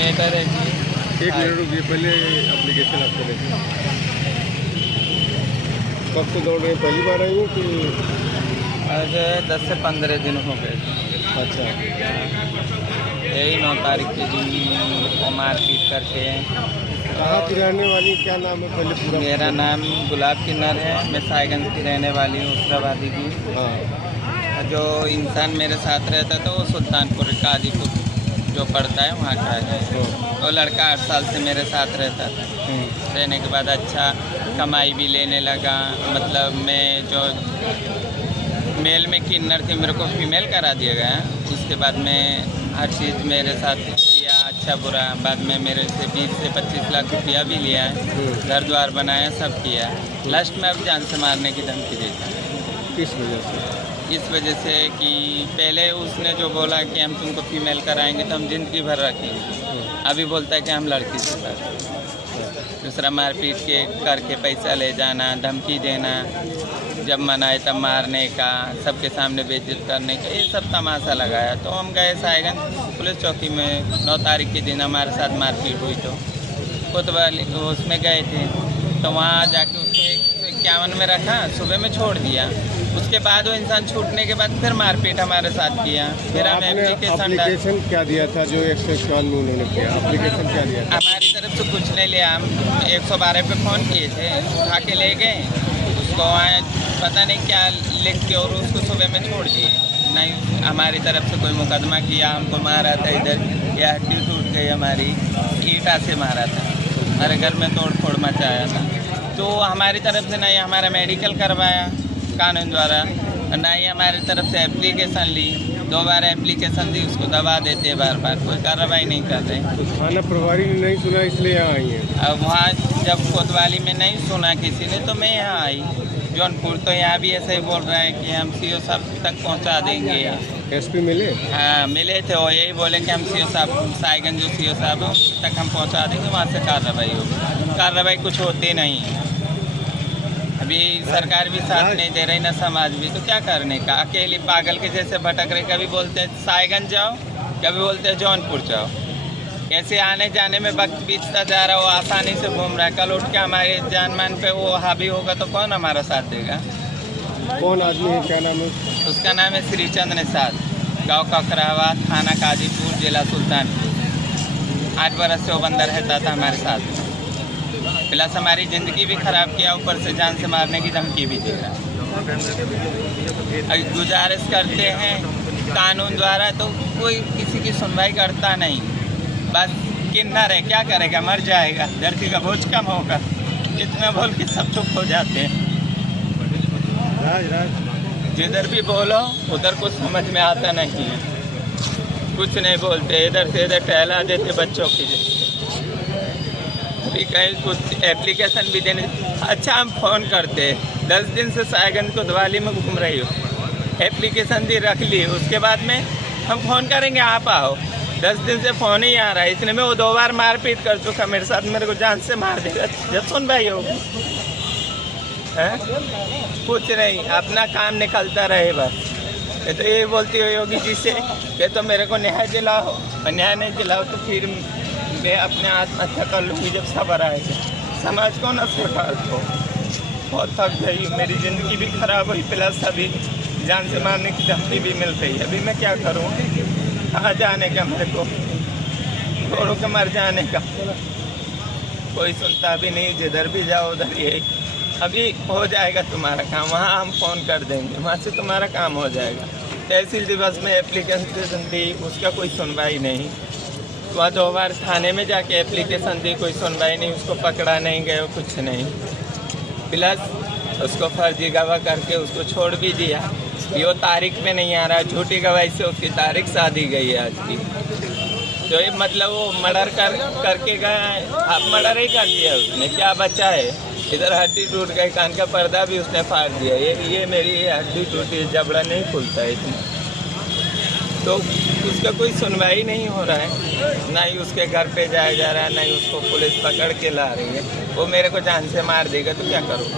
Matter है जी। एक minute रुकिए, पहले एप्लीकेशन आपको देखें। कब से दौड़ रहे हैं, पहली बार आई हो कि? आज 10 से 15 दिन हो गए। अच्छा, यही 9 तारीख के दिन वो मारपीट करके। कहाँ की रहने वाली, क्या नाम है पहले पूरा? मेरा नाम गुलाब किन्नर है, मैं साहिबगंज की रहने वाली हूँ, उसराबादी की। हाँ, जो इंसान मेरे साथ रहता था वो सुल्तानपुर काजीपुर जो पड़ता है वहाँ का है। वो लड़का 8 साल से मेरे साथ रहता था। रहने के बाद अच्छा कमाई भी लेने लगा। मतलब मैं जो मेल में किन्नर थी, मेरे को फीमेल करा दिया गया। उसके बाद में हर चीज़ मेरे साथ किया, अच्छा बुरा। बाद में मेरे से 20 से 25 लाख रुपया भी लिया है, घर द्वार बनाया, सब किया। लास्ट में अब जान से मारने की धमकी देता है। किस वजह से? इस वजह से कि पहले उसने जो बोला कि हम तुमको फीमेल कराएंगे तो हम ज़िंदगी भर रखेंगे, अभी बोलता है कि हम लड़की से साथ। दूसरा मारपीट के करके पैसा ले जाना, धमकी देना, जब मनाए तब मारने का, सबके सामने बेइज्जत करने का, ये सब तमाशा लगाया। तो हम गए साहिबगंज पुलिस चौकी में 9 तारीख के दिन हमारे साथ मारपीट हुई। तो कोतवाली उसमें गए थे, तो वहाँ जाके उसको 151 में रखा, सुबह में छोड़ दिया। उसके बाद वो इंसान छूटने के बाद फिर मारपीट हमारे साथ किया। फिर हम एप्लीकेशन क्या दिया था जो 151 में उन्होंने किया? एप्लीकेशन क्या दिया था? हमारी तरफ से कुछ नहीं लिया। हम 112 पे फ़ोन किए थे, उठा के ले गए उसको, आए पता नहीं क्या लिख के और उसको सुबह में छोड़ दिए। नहीं हमारी तरफ से कोई मुकदमा किया, हमको मारा था इधर, या हड्डी टूट गई हमारी, ईंटा से मारा था, हमारे घर में तोड़ फोड़ मचाया था। तो हमारी तरफ से नहीं हमारा मेडिकल करवाया कानून द्वारा, ना ही हमारी तरफ से एप्लीकेशन ली। 2 बार एप्लीकेशन दी, उसको दबा देते बार बार, कोई कार्रवाई नहीं कर रहे। तो थाना प्रभारी ने नहीं सुना इसलिए यहाँ आई है? अब वहाँ जब कोतवाली में नहीं सुना किसी ने तो मैं यहाँ आई जौनपुर। तो यहाँ भी ऐसे ही बोल रहा है कि हम सीओ साहब तक पहुँचा देंगे। एसपी मिले? हाँ मिले थे, वो यही बोले कि हम सीओ साहब साहिबगंज जो सीओ साहब हैं तक हम पहुँचा देंगे, वहाँ से कार्रवाई होगी। कार्रवाई कुछ होती नहीं है। अभी सरकार भी साथ नहीं दे रही, ना समाज भी, तो क्या करने का। अकेले पागल के जैसे भटक रहे, कभी बोलते हैं साहिबगंज जाओ, कभी बोलते हैं जौनपुर जाओ। ऐसे आने जाने में वक्त बीतता जा रहा है, वो आसानी से घूम रहा है। कल उठ के हमारे जान मान पे वो हावी होगा तो कौन हमारा साथ देगा? कौन आदमी है, क्या नाम है? उसका नाम है श्रीचंद निषाद, गाँव ककरावा, थाना काजीपुर, जिला सुल्तानपुर। 8 बरस से वो बंदा रहता था हमारे साथ। प्लस हमारी ज़िंदगी भी ख़राब किया, ऊपर से जान से मारने की धमकी भी दे रहा। गुजारिश करते हैं कानून द्वारा, तो कोई किसी की सुनवाई करता नहीं। बस किन्नर है, क्या करेगा, मर जाएगा, धरती का बोझ कम होगा, इतना बोल के सब चुप हो जाते हैं। जिधर भी बोलो उधर कुछ समझ में आता नहीं है, कुछ नहीं बोलते, इधर से इधर टहला देते बच्चों की जैसे। अभी कहीं कुछ एप्लीकेशन भी देने, अच्छा हम फ़ोन करते, 10 दिन से साहिबगंज कोतवाली में घूम रही हो, एप्लीकेशन दी रख ली, उसके बाद में हम फ़ोन करेंगे आप आओ, 10 दिन से फ़ोन ही आ रहा है। इसने में वो 2 बार मारपीट कर चुका मेरे साथ, मेरे को जान से मार देगा। जब सुन भाई हो कुछ नहीं, अपना काम निकलता रहे बस। ये तो ये बोलती हो योगी जी से कि तो मेरे को न्याय दिलाओ, और न्याय नहीं दिलाओ तो फिर मैं अपने आत्महत्या कर लूँगी जब सबर आएगा। समाज को न सरकार को बहुत थक गई, मेरी ज़िंदगी भी ख़राब हुई, प्लस अभी जान से मारने की धमकी भी मिल रही है। अभी मैं क्या करूँ, कहाँ जाने का, मेरे को छोड़ो के मर जाने का। कोई सुनता भी नहीं, जिधर भी जाओ उधर यही, अभी हो जाएगा तुम्हारा काम, वहाँ हम फ़ोन कर देंगे, वहाँ से तुम्हारा काम हो जाएगा। तहसील दिवस में एप्लीकेशन दी, उसका कोई सुनवाई नहीं। वहाँ 2 बार थाने में जाके एप्लीकेशन दी, कोई सुनवाई नहीं, उसको पकड़ा नहीं गए, कुछ नहीं। प्लस उसको फर्जी गवाह करके उसको छोड़ भी दिया। ये वो तारीख में नहीं आ रहा, झूठी गवाही से उसकी तारीख साधी गई है आज की। तो ये मतलब वो मर्डर करके गया है, आप मर्डर ही कर दिया उसने, क्या बचा है? इधर हड्डी टूट गई, कान का पर्दा भी उसने फाड़ दिया। ये मेरी हड्डी टूटी, जबड़ा नहीं खुलता है इसमें। तो उसका कोई सुनवाई नहीं हो रहा है, ना ही उसके घर पे जाया जा रहा है, ना ही उसको पुलिस पकड़ के ला रही है। वो मेरे को जान से मार देगा तो क्या करूँ?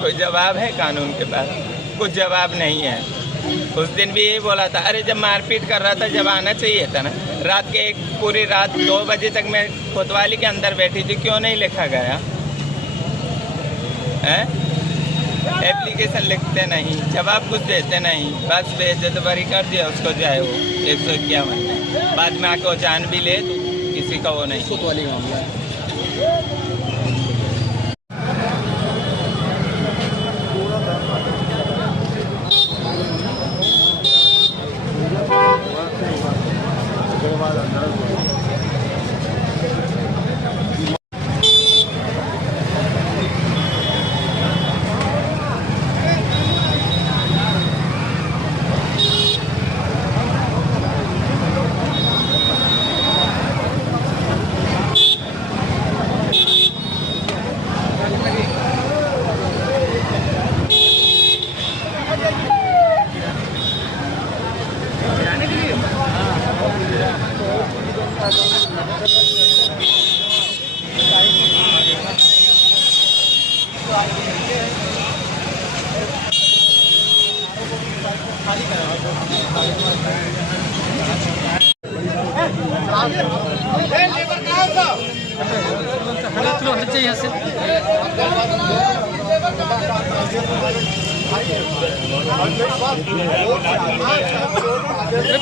कोई जवाब है कानून के पास? कुछ जवाब नहीं है। उस दिन भी यही बोला था। अरे जब मारपीट कर रहा था जब आना चाहिए था ना। रात के पूरी रात 2 बजे तक मैं कोतवाली के अंदर बैठी थी, क्यों नहीं लिखा गया है? एप्लीकेशन लिखते नहीं, जवाब कुछ देते नहीं, बस बेइज्जती कर दिया उसको, जाए वो 151 बाद में आके वो जान भी ले तो किसी का वो नहीं। कोतवाली मामला है।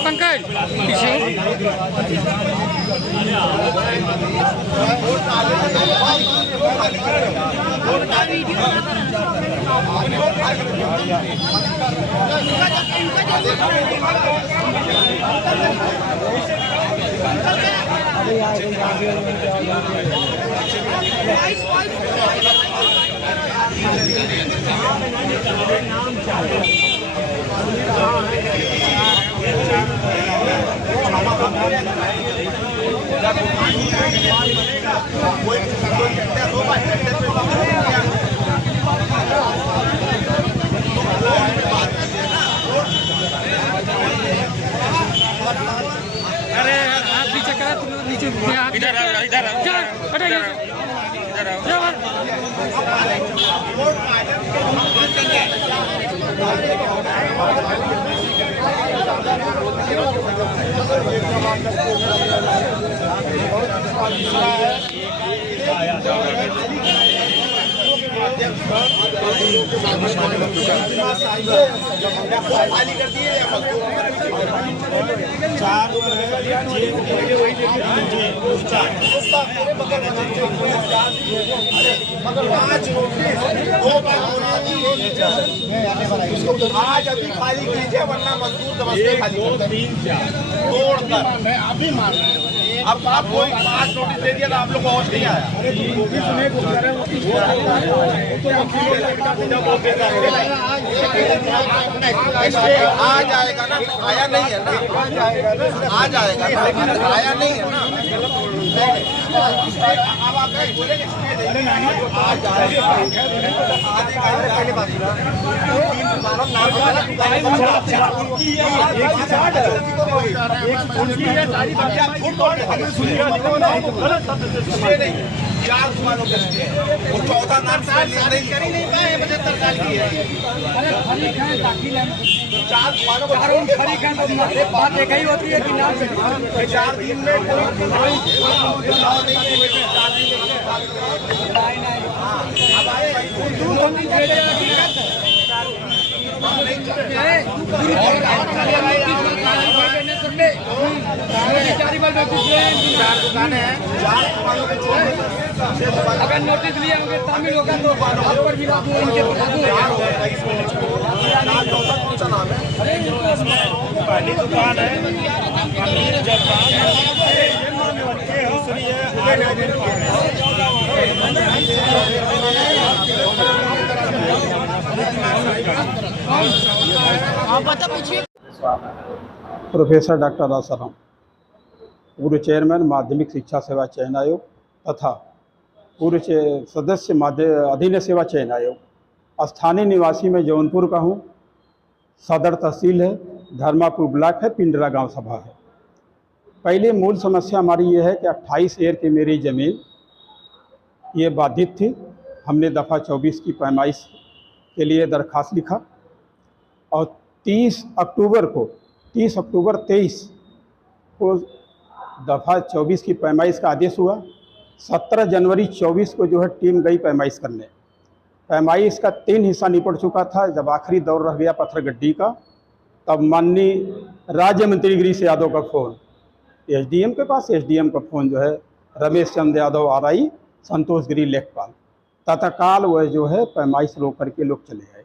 पंकज अरे आप नीचे करा, तुम नीचे इधर आज अभी खाली कीजिए वरना मजदूर दबस्ते खाली तोड़कर मैं अभी मान रहा हूँ। अब आप कोई 5 नोटिस दे दिया तो आप लोग को होश नहीं आया। आ जाएगा ना, आया नहीं है ना, आ जाएगा ना, आया नहीं है ना। अब आप बोलेंगे आ जाएगा, पहले बात चार दुकानों के वो 14 नाम नहीं कर ही नहीं पाए, 75 साल की है। 4 दुकानों को बात एक ही होती है कि 4 दिन में अगर नोटिस लिए होंगे तामिल होगा तो पर भी उनके पहली दुकान है प्रोफेसर डॉक्टर आसाराम, पूर्व चेयरमैन माध्यमिक शिक्षा सेवा चयन आयोग तथा पूर्व सदस्य अधीन सेवा चयन आयोग। स्थानीय निवासी में जौनपुर का हूँ। सदर तहसील है, धर्मापुर ब्लॉक है, पिंडरा गांव सभा है। पहले मूल समस्या हमारी ये है कि 28 एकड़ की मेरी ज़मीन ये बाधित थी। हमने दफ़ा 24 की पैमाइश के लिए दरख्वास्त लिखा और 30 अक्टूबर 23 को दफ़ा 24 की पैमाइश का आदेश हुआ। 17 जनवरी 24 को जो है टीम गई पैमाइश करने। पैमाइश का 3 हिस्सा निपट चुका था। जब आखिरी दौर रह गया पत्थरगड्डी का, तब माननीय राज्य मंत्री गिरीश यादव का फ़ोन एसडीएम के पास, एसडीएम का फ़ोन जो है रमेश चंद्र यादव आरआई संतोष गिरी लेखपाल। तत्काल वह जो है पैमाइश रोक करके लोग चले आए।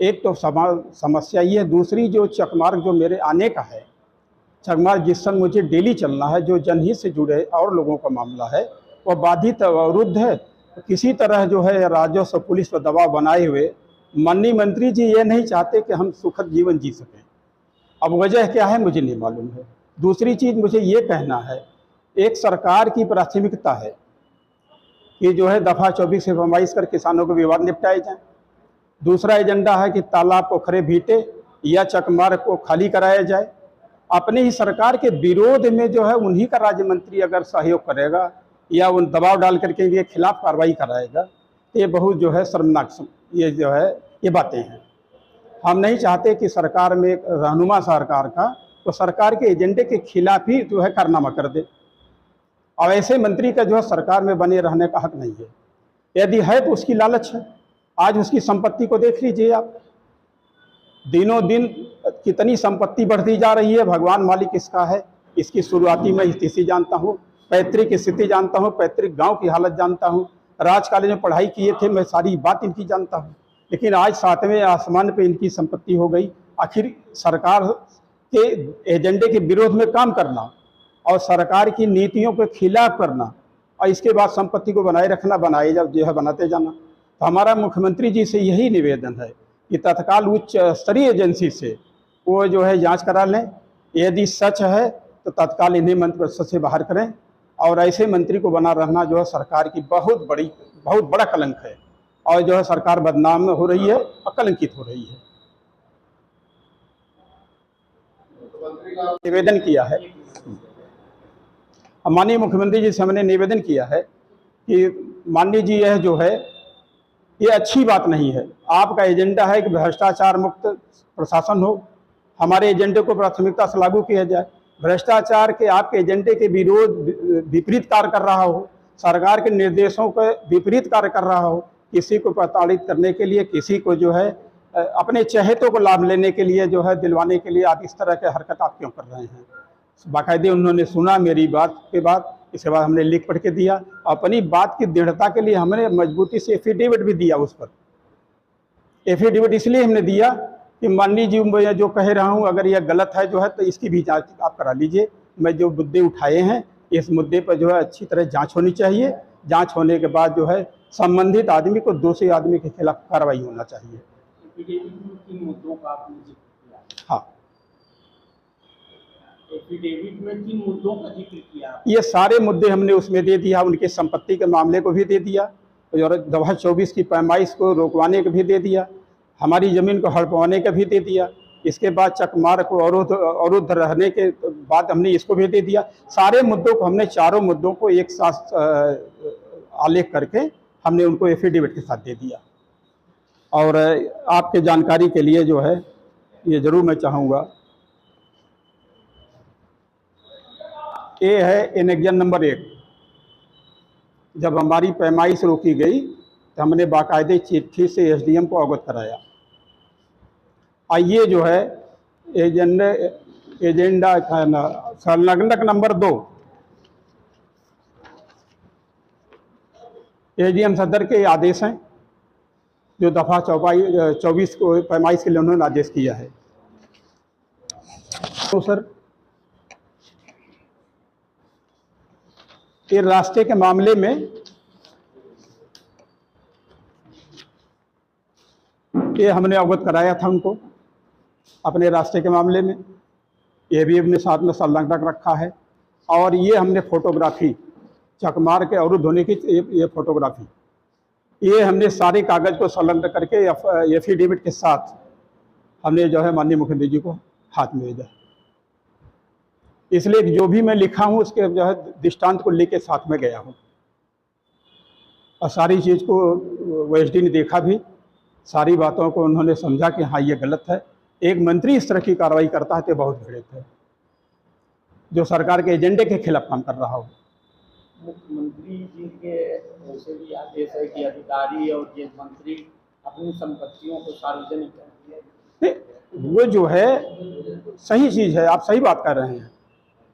एक तो समस्या ये है। दूसरी जो चकमार्ग जो मेरे आने का है, चकमार्ग जिस समय मुझे डेली चलना है, जो जनहित से जुड़े और लोगों का मामला है, वह बाधित अवरुद्ध है। किसी तरह जो है राजस्व पुलिस पर दबाव बनाए हुए माननीय मंत्री जी ये नहीं चाहते कि हम सुखद जीवन जी सकें। अब वजह क्या है मुझे नहीं मालूम है। दूसरी चीज़ मुझे ये कहना है, एक सरकार की प्राथमिकता है कि जो है दफ़ा 24 से पैमाइश कर किसानों के विवाद निपटाए जाएं। दूसरा एजेंडा है कि तालाब पोखरे भीटे या चकमार्ग को खाली कराया जाए। अपने ही सरकार के विरोध में जो है उन्हीं का राज्य मंत्री अगर सहयोग करेगा या उन दबाव डाल करके इनके खिलाफ कार्रवाई कराएगा, तो ये बहुत जो है शर्मनाक ये जो है ये बातें हैं। हम नहीं चाहते कि सरकार में एक रहनुमा सरकार का तो सरकार के एजेंडे के खिलाफ ही जो है कारनामा कर दे। और ऐसे मंत्री का जो है सरकार में बने रहने का हक नहीं है। यदि है तो उसकी लालच है। आज उसकी संपत्ति को देख लीजिए आप, दिनों दिन कितनी संपत्ति बढ़ती जा रही है। भगवान मालिक इसका है। इसकी शुरुआती मैं स्थिति जानता हूँ, पैतृक स्थिति जानता हूँ, पैतृक गांव की हालत जानता हूँ। राज कॉलेज में पढ़ाई किए थे, मैं सारी बात इनकी जानता हूँ। लेकिन आज 7वें आसमान पे इनकी संपत्ति हो गई। आखिर सरकार के एजेंडे के विरोध में काम करना और सरकार की नीतियों के खिलाफ करना और इसके बाद संपत्ति को बनाए रखना, बनाए जब जो है बनाते जाना। तो हमारा मुख्यमंत्री जी से यही निवेदन है कि तत्काल उच्च स्तरीय एजेंसी से वो जो है जांच करा लें। यदि सच है तो तत्काल इन्हें मंत्रिपरिषद से बाहर करें। और ऐसे मंत्री को बना रहना जो है सरकार की बहुत बड़ा कलंक है। और जो है सरकार बदनाम हो रही है और कलंकित हो रही है। निवेदन किया है, माननीय मुख्यमंत्री जी से हमने निवेदन किया है कि माननीय जी यह जो है ये अच्छी बात नहीं है। आपका एजेंडा है कि भ्रष्टाचार मुक्त प्रशासन हो। हमारे एजेंडे को प्राथमिकता से लागू किया जाए। भ्रष्टाचार के आपके एजेंडे के विपरीत कार्य कर रहा हो, सरकार के निर्देशों के विपरीत कार्य कर रहा हो, किसी को प्रताड़ित करने के लिए, किसी को जो है अपने चहेतों को लाभ लेने के लिए जो है दिलवाने के लिए आप इस तरह के हरकत आप क्यों कर रहे हैं। बाकायदे उन्होंने सुना मेरी बात के बाद, इसके बाद हमने लिख पढ़ के दिया। अपनी बात की दृढ़ता के लिए हमने मजबूती से एफिडेविट भी दिया। उस पर एफिडेविट इसलिए हमने दिया कि माननीय जी मैं जो कह रहा हूँ अगर यह गलत है जो है तो इसकी भी जांच आप करा लीजिए। मैं जो मुद्दे उठाए हैं इस मुद्दे पर जो है अच्छी तरह जांच होनी चाहिए। जांच होने के बाद जो है संबंधित आदमी को दोषी आदमी के खिलाफ कार्रवाई होना चाहिए। हाँ, एफिडेविट में किन मुद्दों का जिक्र किया? ये सारे मुद्दे हमने उसमें दे दिया। उनकी संपत्ति के मामले को भी दे दिया और दफ़ा 24 की पैमाइश को रोकवाने का भी दे दिया, हमारी ज़मीन को हड़पवाने का भी दे दिया। इसके बाद चकमार्ग को अवरुद्ध रहने के बाद हमने इसको भी दे दिया। सारे मुद्दों को हमने चारों मुद्दों को एक साथ आलेख करके हमने उनको एफिडेविट के साथ दे दिया। और आपके जानकारी के लिए जो है ये ज़रूर मैं चाहूँगा, ये है एनेक्जन नंबर 1। जब हमारी पैमाइश रोकी गई तो हमने बाकायदे चिट्ठी से एसडीएम को अवगत कराया। और ये जो है एजेंडा संलग्नक नंबर 2 एसडीएम सदर के आदेश हैं जो दफ़ा 24 को पैमाइश के लिए उन्होंने आदेश किया है। तो सर ये रास्ते के मामले में ये हमने अवगत कराया था उनको अपने रास्ते के मामले में। ये भी अपने साथ में संलग्न रखा है। और ये हमने फोटोग्राफी चकमार्ग के अवरुद्ध होने की ये फोटोग्राफी ये हमने सारे कागज़ को संलग्न करके एफिडेविट के साथ हमने जो है माननीय मुख्यमंत्री जी को हाथ में भेजा। इसलिए जो भी मैं लिखा हूँ उसके जो है दृष्टांत को लेके साथ में गया हूँ। और सारी चीज़ को ओएसडी ने देखा भी, सारी बातों को उन्होंने समझा कि हाँ ये गलत है। एक मंत्री इस तरह की कार्रवाई करता है तो बहुत घृणित है, जो सरकार के एजेंडे के खिलाफ काम कर रहा हो। मुख्यमंत्री जी के ऐसे भी आदेश है कि अधिकारी और ये मंत्री अपनी संपत्तियों को सार्वजनिक करें। वो जो है सही चीज़ है, आप सही बात कर रहे हैं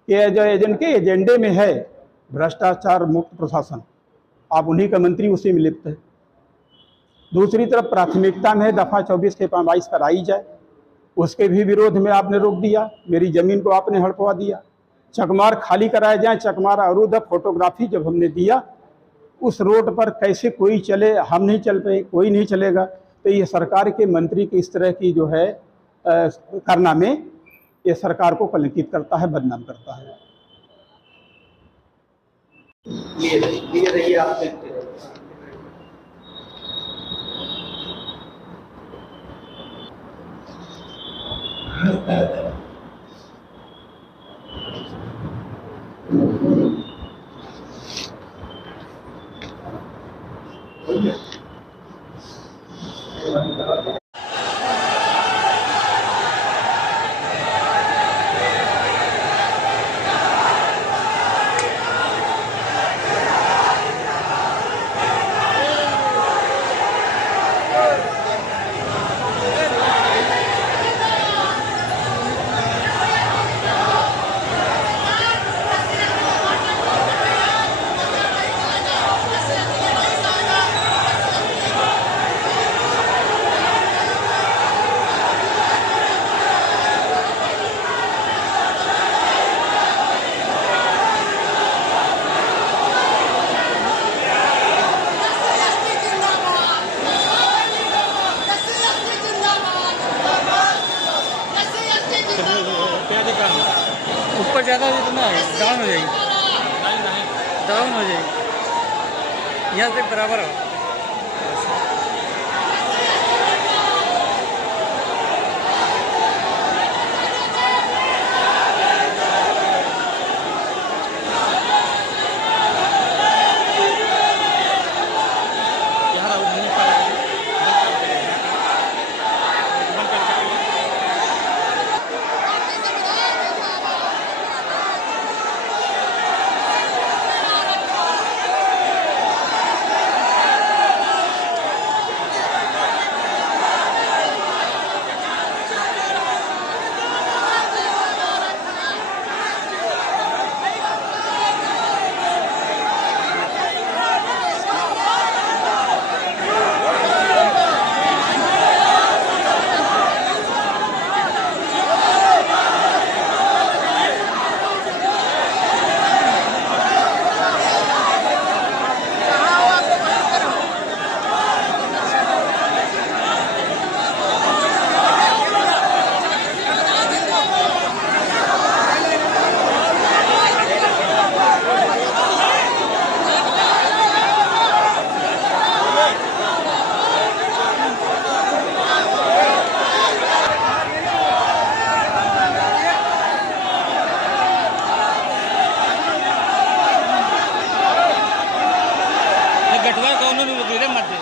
कि जो एजेंट के एजेंडे में है भ्रष्टाचार मुक्त प्रशासन, आप उन्हीं का मंत्री उसी में लिप्त है। दूसरी तरफ प्राथमिकता में दफ़ा 24 के पैमाइश कराई जाए, उसके भी विरोध में आपने रोक दिया। मेरी ज़मीन को आपने हड़पवा दिया। चकमार खाली कराया जाए, चकमार अवरुद्ध। फोटोग्राफी जब हमने दिया उस रोड पर कैसे कोई चले, हम नहीं चल पाए, कोई नहीं चलेगा। तो ये सरकार के मंत्री की इस तरह की जो है करना में ये सरकार को कलंकित करता है, बदनाम करता है। लिए रहिए आप देखते रहिए। ऊपर ज़्यादा जितना डाउन हो जाएगी, डाउन हो जाएगी, यहाँ से बराबर हो। गठवा कौन रे मध्य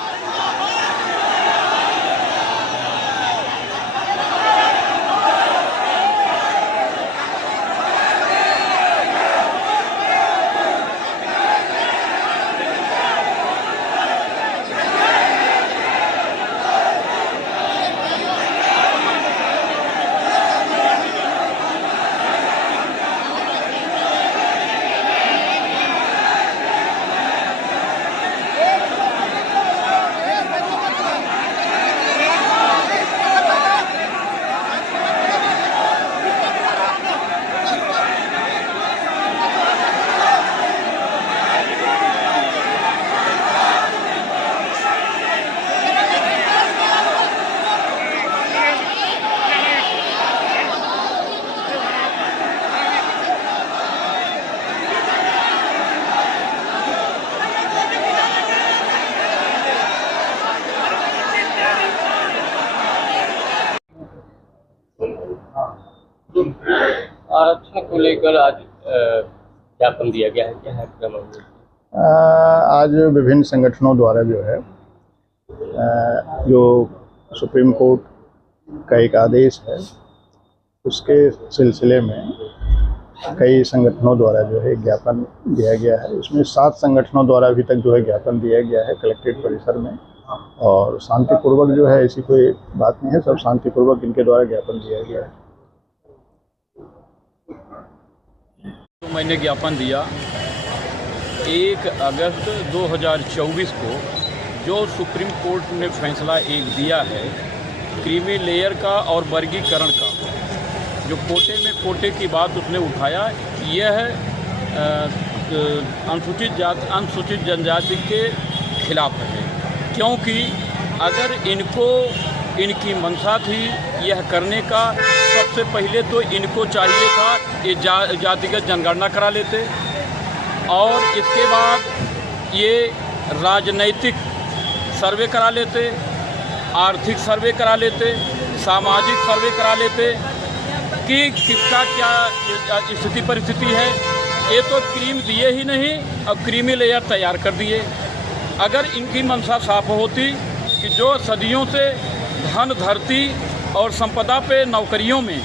आरक्षण को लेकर आज ज्ञापन दिया गया है, क्या है क्रम? आज विभिन्न संगठनों द्वारा जो है जो सुप्रीम कोर्ट का एक आदेश है, उसके सिलसिले में कई संगठनों द्वारा जो है ज्ञापन दिया गया है। इसमें 7 संगठनों द्वारा अभी तक जो है ज्ञापन दिया गया है कलेक्ट्रेट परिसर में, और शांतिपूर्वक जो है ऐसी कोई बात नहीं है, सब शांतिपूर्वक इनके द्वारा ज्ञापन दिया गया है। तो मैंने ज्ञापन दिया 1 अगस्त 2024 को, जो सुप्रीम कोर्ट ने फैसला एक दिया है क्रीमी लेयर का और वर्गीकरण का, जो कोटे की बात उसने उठाया, यह अनुसूचित जनजाति के खिलाफ है। क्योंकि अगर इनकी मंशा थी यह करने का, सबसे पहले तो इनको चाहिए था ये जातिगत जनगणना करा लेते, और इसके बाद ये राजनैतिक सर्वे करा लेते, आर्थिक सर्वे करा लेते, सामाजिक सर्वे करा लेते कि किसका क्या स्थिति परिस्थिति है। ये तो क्रीम दिए ही नहीं, अब क्रीमी लेयर तैयार कर दिए। अगर इनकी मंशा साफ होती कि जो सदियों से धन, धरती और संपदा पे नौकरियों में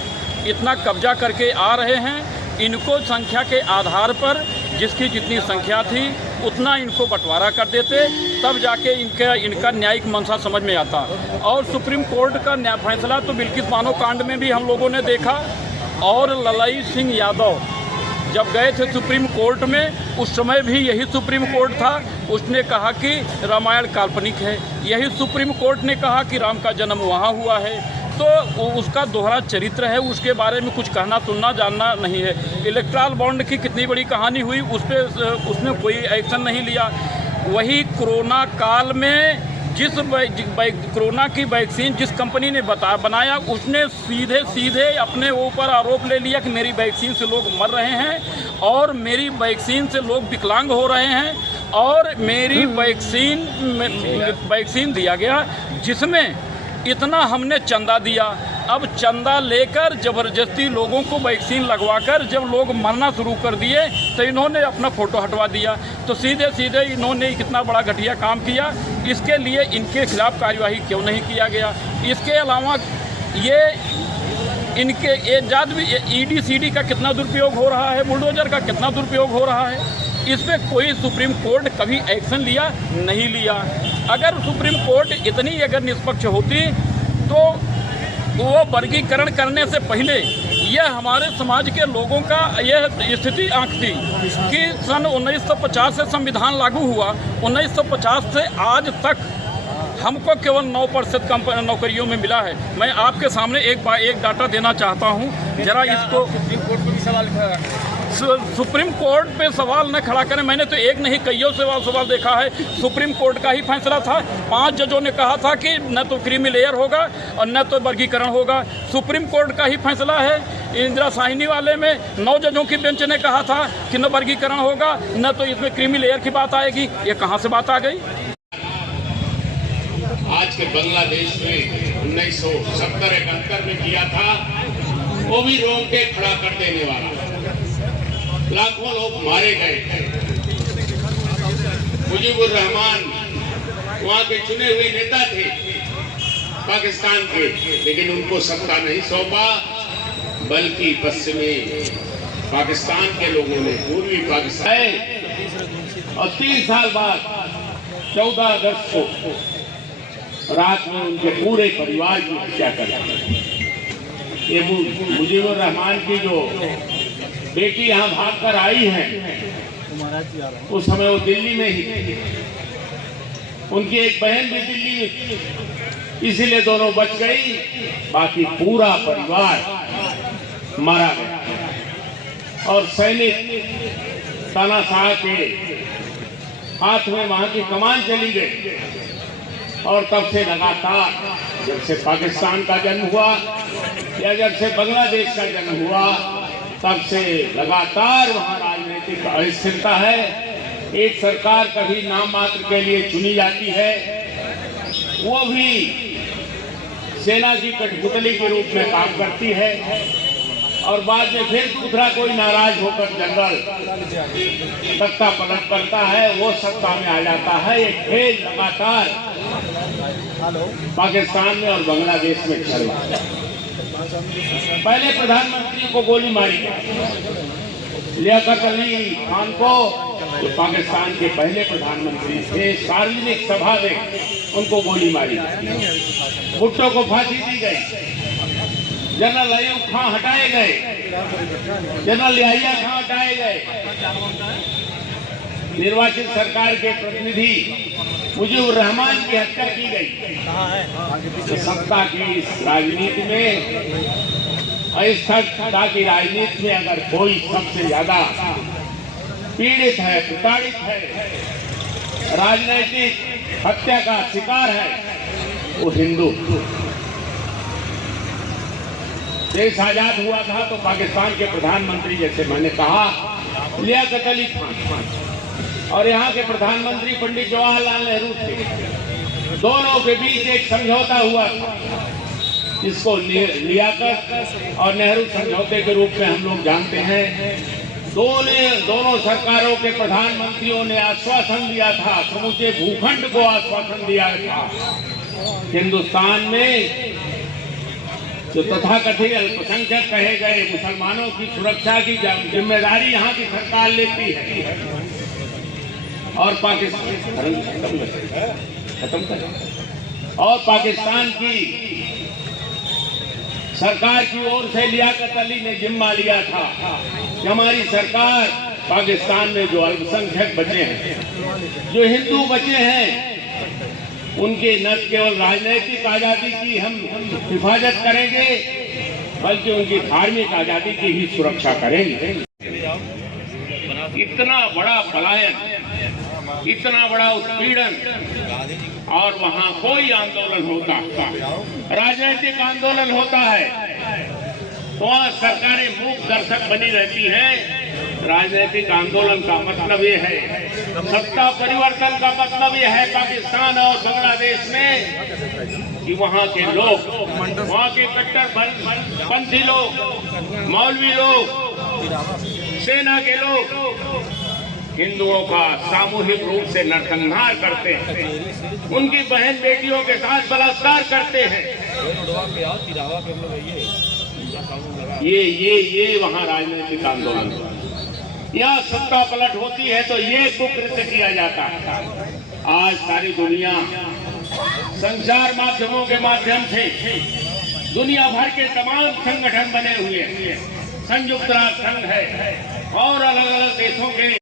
इतना कब्जा करके आ रहे हैं, इनको संख्या के आधार पर जिसकी जितनी संख्या थी उतना इनको बंटवारा कर देते, तब जाके इनका न्यायिक मंशा समझ में आता। और सुप्रीम कोर्ट का न्याय फैसला तो बिल्किस बानो कांड में भी हम लोगों ने देखा, और ललाई सिंह यादव जब गए थे सुप्रीम कोर्ट में, उस समय भी यही सुप्रीम कोर्ट था, उसने कहा कि रामायण काल्पनिक है। यही सुप्रीम कोर्ट ने कहा कि राम का जन्म वहाँ हुआ है। तो उसका दोहरा चरित्र है, उसके बारे में कुछ कहना सुनना जानना नहीं है। इलेक्ट्रल बॉन्ड की कितनी बड़ी कहानी हुई, उस पर उसने कोई एक्शन नहीं लिया। वही कोरोना काल में जिस कोरोना की वैक्सीन जिस कंपनी ने बनाया, उसने सीधे अपने ऊपर आरोप ले लिया कि मेरी वैक्सीन से लोग मर रहे हैं और मेरी वैक्सीन से लोग विकलांग हो रहे हैं, और मेरी वैक्सीन दिया गया जिसमें इतना हमने चंदा दिया। अब चंदा लेकर ज़बरदस्ती लोगों को वैक्सीन लगवाकर जब लोग मरना शुरू कर दिए तो इन्होंने अपना फ़ोटो हटवा दिया। तो सीधे इन्होंने कितना बड़ा घटिया काम किया, इसके लिए इनके खिलाफ़ कार्यवाही क्यों नहीं किया गया। इसके अलावा ये इनके एजाद भी ED-CD का कितना दुरुपयोग हो रहा है, बुलडोजर का कितना दुरुपयोग हो रहा है, इस पर कोई सुप्रीम कोर्ट कभी एक्शन लिया नहीं लिया। अगर सुप्रीम कोर्ट इतनी अगर निष्पक्ष होती तो वो वर्गीकरण करने से पहले यह हमारे समाज के लोगों का यह स्थिति आंकती कि सन 1950 से संविधान लागू हुआ, 1950 से आज तक हमको केवल 9% नौकरियों में मिला है। मैं आपके सामने एक डाटा देना चाहता हूं, जरा इसको। सुप्रीम कोर्ट पे सवाल न खड़ा करें, मैंने तो एक नहीं कईयों सवाल देखा है। सुप्रीम कोर्ट का ही फैसला था, 5 जजों ने कहा था कि न तो क्रीमी लेयर होगा और न तो वर्गीकरण होगा। सुप्रीम कोर्ट का ही फैसला है। इंदिरा साहिनी वाले में 9 जजों की बेंच ने कहा था कि न वर्गीकरण होगा न तो इसमें क्रीमी लेयर की बात आएगी। ये कहाँ से बात आ गई? आज के बांग्लादेश में 1970-71 में किया था, वो भी रोक के खड़ा कर देने वाला। लाखों लोग मारे गए। मुजीबुर रहमान वहाँ के चुने हुए नेता थे पाकिस्तान के, लेकिन उनको सत्ता नहीं सौंपा, बल्कि पश्चिमी पाकिस्तान के लोगों ने पूर्वी पाकिस्तान। और 3 साल बाद 14 अगस्त को रात में उनके पूरे परिवार की हत्या कर दी। ये मुजीबुर रहमान की जो बेटी यहाँ भागकर आई है, उस समय वो दिल्ली में ही थी, उनकी एक बहन भी दिल्ली में थी, इसीलिए दोनों बच गई, बाकी पूरा परिवार मारा गया। और सैनिक तानाशाह के हाथ में वहां की कमान चली गई। और तब से लगातार, जब से पाकिस्तान का जन्म हुआ या जब से बांग्लादेश का जन्म हुआ, तब से लगातार वहाँ राजनीतिक अस्थिरता है। एक सरकार कभी नाम मात्र के लिए चुनी जाती है, वो भी सेना की कठपुतली के रूप में काम करती है, और बाद में फिर दूसरा कोई नाराज होकर जनरल सत्ता पलट करता है, वो सत्ता में आ जाता है। ये खेल लगातार पाकिस्तान में और बांग्लादेश में चल रहा है। पहले प्रधानमंत्री को गोली मारी गई, लियाकत अली खान को, जो पाकिस्तान के पहले प्रधानमंत्री थे, सार्वजनिक सभा में उनको गोली मारी गई। भुट्टो को फांसी दी गई, जनरल अयूब खान हटाए गए, जनरल याहिया खान हटाए गए, निर्वाचित सरकार के प्रतिनिधि मुजीबुर रहमान की हत्या की गई। तो सत्ता की इस राजनीति में, अस्थिरता की राजनीति में अगर कोई सबसे ज्यादा पीड़ित है, प्रताड़ित है, राजनीतिक हत्या का शिकार है, वो हिंदू। देश आजाद हुआ था तो पाकिस्तान के प्रधानमंत्री, जैसे मैंने कहा, लियाकत अली खान और यहाँ के प्रधानमंत्री पंडित जवाहरलाल नेहरू थे। दोनों के बीच एक समझौता हुआ था, जिसको लियाकत और नेहरू समझौते के रूप में हम लोग जानते हैं। दोनों सरकारों के प्रधानमंत्रियों ने आश्वासन दिया था, समूचे भूखंड को आश्वासन दिया था, हिंदुस्तान में जो तथाकथित अल्पसंख्यक कहे गए मुसलमानों की सुरक्षा की जिम्मेदारी यहाँ की सरकार लेती है। और पाकिस्तान की सरकार की ओर से लियाकत अली ने जिम्मा लिया था कि हमारी सरकार पाकिस्तान में जो अल्पसंख्यक बचे हैं, जो हिंदू बचे हैं, उनके न केवल राजनीतिक आजादी की हम हिफाजत करेंगे, बल्कि उनकी धार्मिक आजादी की भी सुरक्षा करेंगे। इतना बड़ा पलायन, इतना बड़ा उत्पीड़न, और वहां कोई आंदोलन होता है, राजनीतिक आंदोलन होता है, तो वहां सरकारें मूक दर्शक बनी रहती हैं। राजनीतिक आंदोलन का मतलब ये है, सत्ता परिवर्तन का मतलब ये है पाकिस्तान और बांग्लादेश में, कि वहाँ के लोग, वहाँ के कट्टरपंथी लोग, मौलवी लोग, सेना के लोग हिंदुओं का सामूहिक रूप से नरसंहार करते हैं, उनकी बहन बेटियों के साथ बलात्कार करते हैं। ये वहाँ राजनीतिक आंदोलन, यहाँ सत्ता पलट होती है तो ये कुकृत्य किया जाता है। आज सारी दुनिया संचार माध्यमों के माध्यम से दुनिया भर के तमाम संगठन बने हुए हैं, संयुक्त राष्ट्र संघ है और अलग अलग देशों के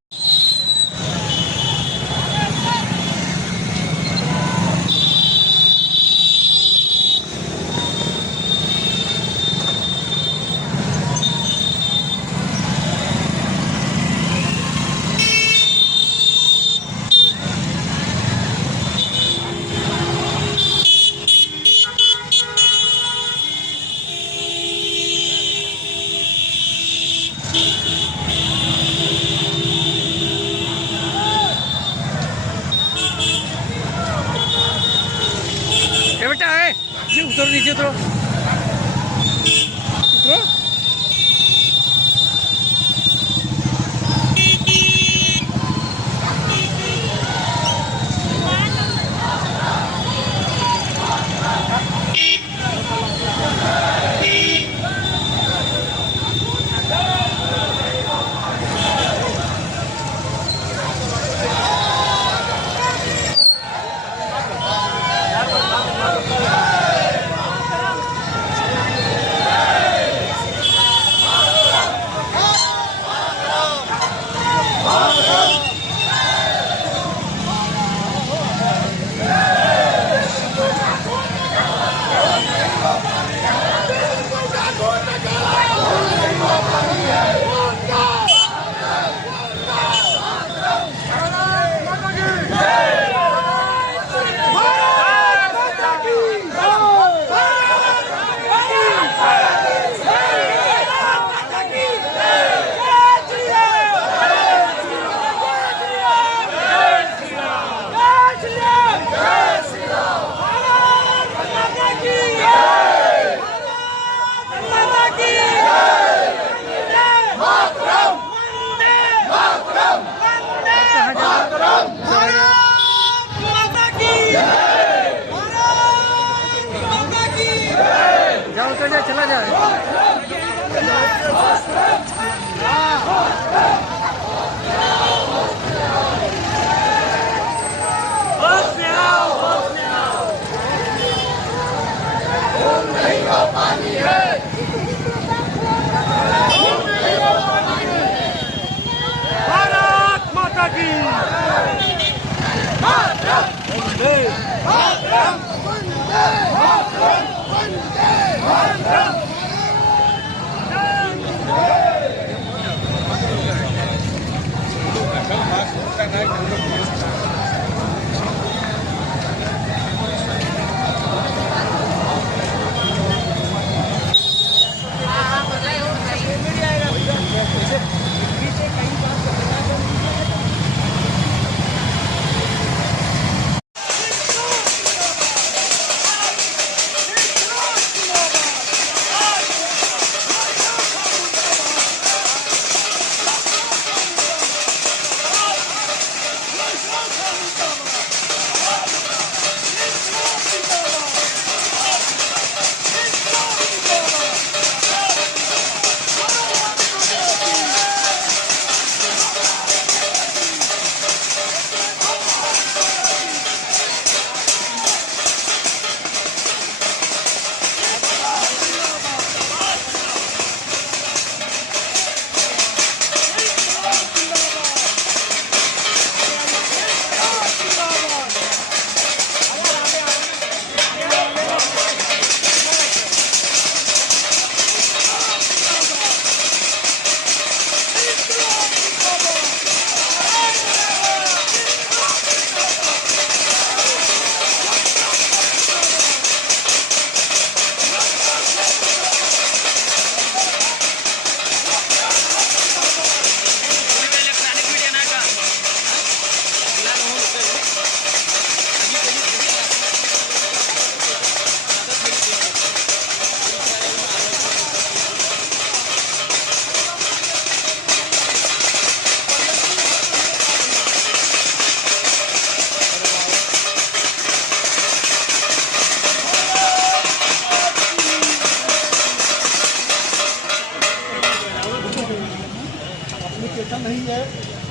बेटा है जी, उतरो नीचे, उतरो उतरो। नहीं है,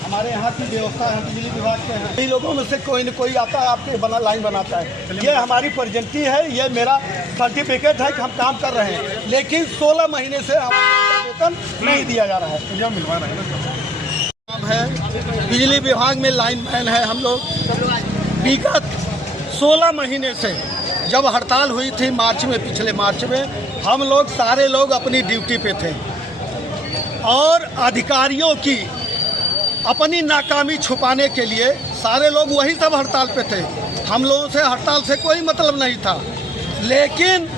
हमारे यहाँ की व्यवस्था है, बिजली विभाग के हैं। कई लोगों में से कोई न कोई आता है, आपके लाइन बनाता है। ये हमारी प्रेजेंटी है, ये मेरा सर्टिफिकेट है कि हम काम कर रहे हैं, लेकिन 16 महीने से हमारा वेतन नहीं दिया जा रहा है। जो मिलवा रहे हैं बिजली विभाग में लाइनमैन है हम लोग। विगत 16 महीने से जब हड़ताल हुई थी मार्च में, पिछले मार्च में, हम लोग सारे लोग अपनी ड्यूटी पे थे और अधिकारियों की अपनी नाकामी छुपाने के लिए सारे लोग वही सब हड़ताल पे थे। हम लोगों से हड़ताल से कोई मतलब नहीं था, लेकिन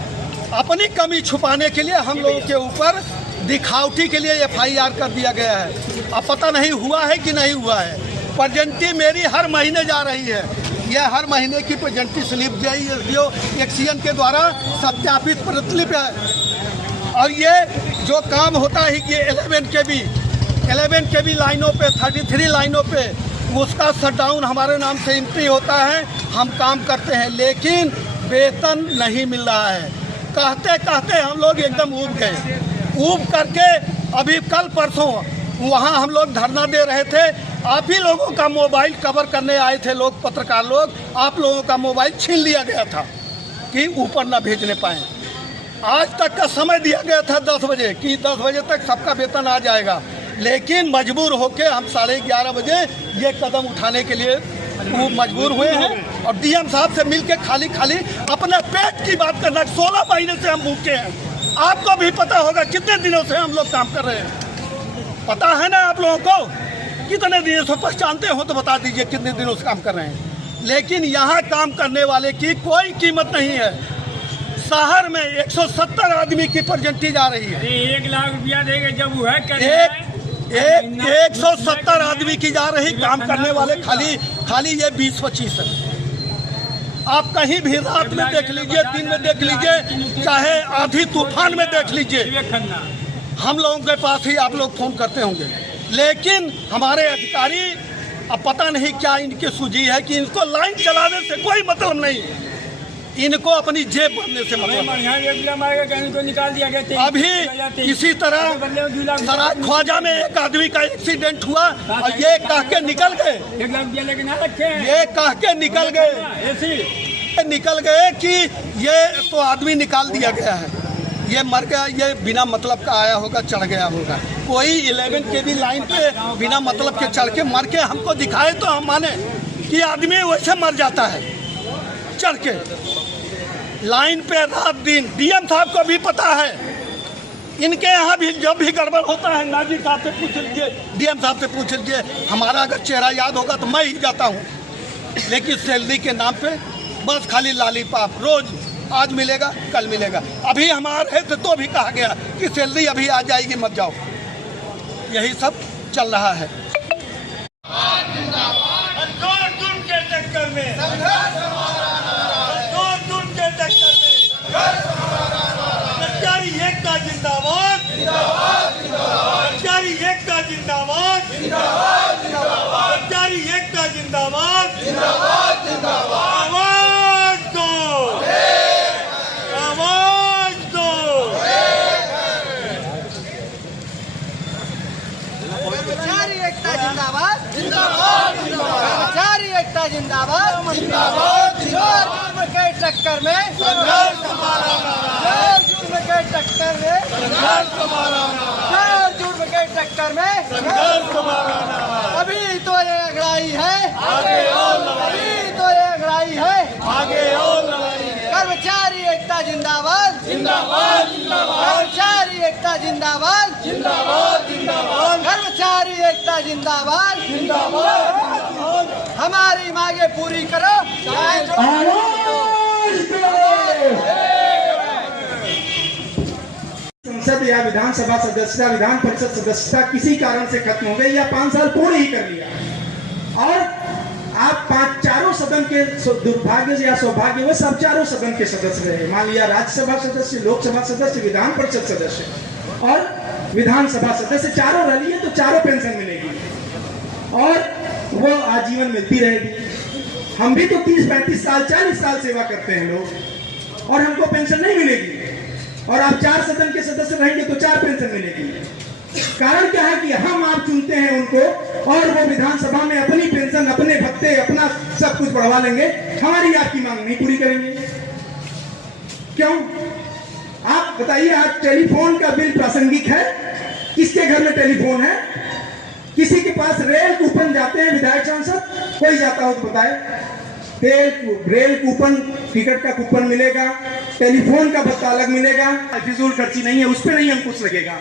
अपनी कमी छुपाने के लिए हम लोगों के ऊपर दिखावटी के लिए FIR कर दिया गया है। अब पता नहीं हुआ है कि नहीं हुआ है। प्रेजेंटी मेरी हर महीने जा रही है, यह हर महीने की प्रेजेंटी स्लिप JSDO एक्सियन के द्वारा सत्यापित प्रतिलिपि है। और ये जो काम होता है ये 11 kV लाइनों पे, 33 लाइनों पे, उसका शटडाउन हमारे नाम से एंट्री होता है, हम काम करते हैं, लेकिन वेतन नहीं मिल रहा है। कहते कहते हम लोग एकदम ऊब गए। ऊब करके अभी कल परसों वहाँ हम लोग धरना दे रहे थे। आप ही लोगों का मोबाइल कवर करने आए थे लोग, पत्रकार लोग, आप लोगों का मोबाइल छीन लिया गया था कि ऊपर ना भेजने पाएँ। आज तक का समय दिया गया था 10 बजे कि 10 बजे तक सबका वेतन आ जाएगा, लेकिन मजबूर होकर हम 11:30 बजे ये कदम उठाने के लिए वो मजबूर हुए हैं। और DM साहब से मिलके खाली अपने पेट की बात करना। 16 महीने से हम भूखे हैं। आपको भी पता होगा कितने दिनों से हम लोग काम कर रहे हैं, पता है ना आप लोगों को? कितने दिनों से पहचानते हो तो बता दीजिए कितने दिनों से काम कर रहे हैं। लेकिन यहाँ काम करने वाले की कोई कीमत नहीं है। शहर में 170 आदमी की प्रेजेंटी जा रही है। 1 लाख रुपया देगा जब वो है 170 आदमी की जा रही। काम करने वाले खाली ये 20-25 है। आप कहीं भी रात में देख लीजिए, दिन में देख लीजिए, चाहे आधी तूफान में देख लीजिए, हम लोगों के पास ही आप लोग फोन करते होंगे। लेकिन हमारे अधिकारी, अब पता नहीं क्या इनकी सूझी है कि इनको लाइन चलाने से कोई मतलब नहीं, इनको अपनी जेब भरने से मतलब। निकाल दिया गया। अभी इसी तरह सराय ख्वाजा में एक आदमी का एक्सीडेंट हुआ और ये कह के निकल गए, ये कह के निकल गए कि ये तो आदमी निकाल दिया गया है, ये मर गया, ये बिना मतलब का आया होगा, चढ़ गया होगा। कोई 11 kV लाइन पे बिना मतलब के चढ़ के मर के हमको दिखाए तो हम माने कि आदमी वैसे मर जाता है। चढ़ के लाइन पे रात दिन, डीएम साहब को भी पता है, इनके यहाँ भी जब भी गड़बड़ होता है नाजिर साहब से पूछ लीजिए, डीएम साहब से पूछ लीजिए, हमारा अगर चेहरा याद होगा तो मैं ही जाता हूँ। लेकिन सैलरी के नाम पे बस खाली लालीपाप, रोज आज मिलेगा कल मिलेगा। अभी हम आ रहे थे तो भी कहा गया कि सैलरी अभी आ जाएगी मत जाओ। यही सब चल रहा है। जिंदाबाद जिंदाबाद जुर्म के टक्कर में जुर्म के टक्कर में जुर्म के टक्कर में अभी तो ये अगड़ाई है, अभी तो ये अगड़ाई है, कर्मचारी एकता जिंदाबाद जिंदाबाद कर्मचारी एकता जिंदाबाद जिंदाबाद कर्मचारी एकता जिंदाबाद जिंदाबाद। हमारी मांगे पूरी करो। संसद या विधानसभा सदस्यता, विधान परिषद सदस्यता किसी कारण से खत्म हो गई या 5 साल पूरे ही कर लिया और आप चारों सदन के दुर्भाग्य या सौभाग्य वो सब चारों सदन के सदस्य रहे। मान लिया राज्यसभा सदस्य, लोकसभा सदस्य, विधान परिषद सदस्य और विधानसभा सदस्य चारों रह लिए तो चारों पेंशन मिलेगी और वो आजीवन मिलती रहेगी। हम भी तो 30-35 साल 40 साल सेवा करते हैं लोग और हमको पेंशन नहीं मिलेगी और आप 4 सदन के सदस्य रहेंगे तो 4 पेंशन मिलेगी। कारण क्या है कि हम आप चुनते हैं उनको और वो विधानसभा में अपनी पेंशन, अपने भत्ते, अपना सब कुछ बढ़वा लेंगे, हमारी आपकी मांग नहीं पूरी करेंगे। क्यों? आप बताइए, आज टेलीफोन का बिल प्रासंगिक है? किसके घर में टेलीफोन है? किसी के पास रेल कूपन जाते हैं विधायक सांसद? कोई जाता हो तो बताए। रेल कूपन, टिकट का कूपन मिलेगा, टेलीफोन का भत्ता अलग मिलेगा, फिजूल खर्ची नहीं है, उस पर नहीं अंकुश लगेगा।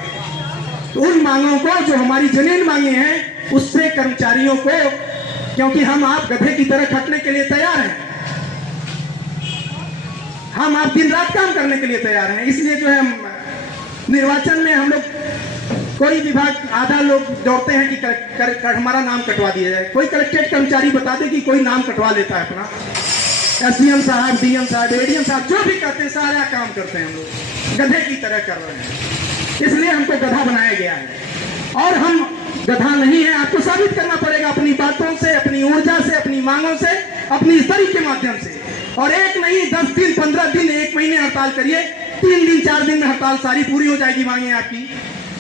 तो उन मांगों को जो हमारी जमीन मांगे हैं उससे कर्मचारियों को, क्योंकि हम आप गधे की तरह खटने के लिए तैयार हैं, हम आप दिन रात काम करने के लिए तैयार हैं। इसलिए जो है निर्वाचन में हम लोग कोई विभाग, आधा लोग दौड़ते हैं कि हमारा नाम कटवा दिया जाए। कोई कलेक्टेड कर्मचारी बता दे कि कोई नाम कटवा लेता है अपना। एसडीएम साहब, डीएम साहब, एडीएम साहब जो भी करते हैं सारा काम करते हैं हम लोग, गधे की तरह कर रहे हैं। इसलिए हमको गधा बनाया गया है और हम गधा नहीं है। आपको साबित करना पड़ेगा अपनी बातों से, अपनी ऊर्जा से, अपनी मांगों से, अपनी स्तरी के माध्यम से। और एक नहीं 10 दिन, 15 दिन, 1 महीने हड़ताल करिए, 3 दिन 4 दिन में हड़ताल सारी पूरी हो जाएगी मांगे आपकी।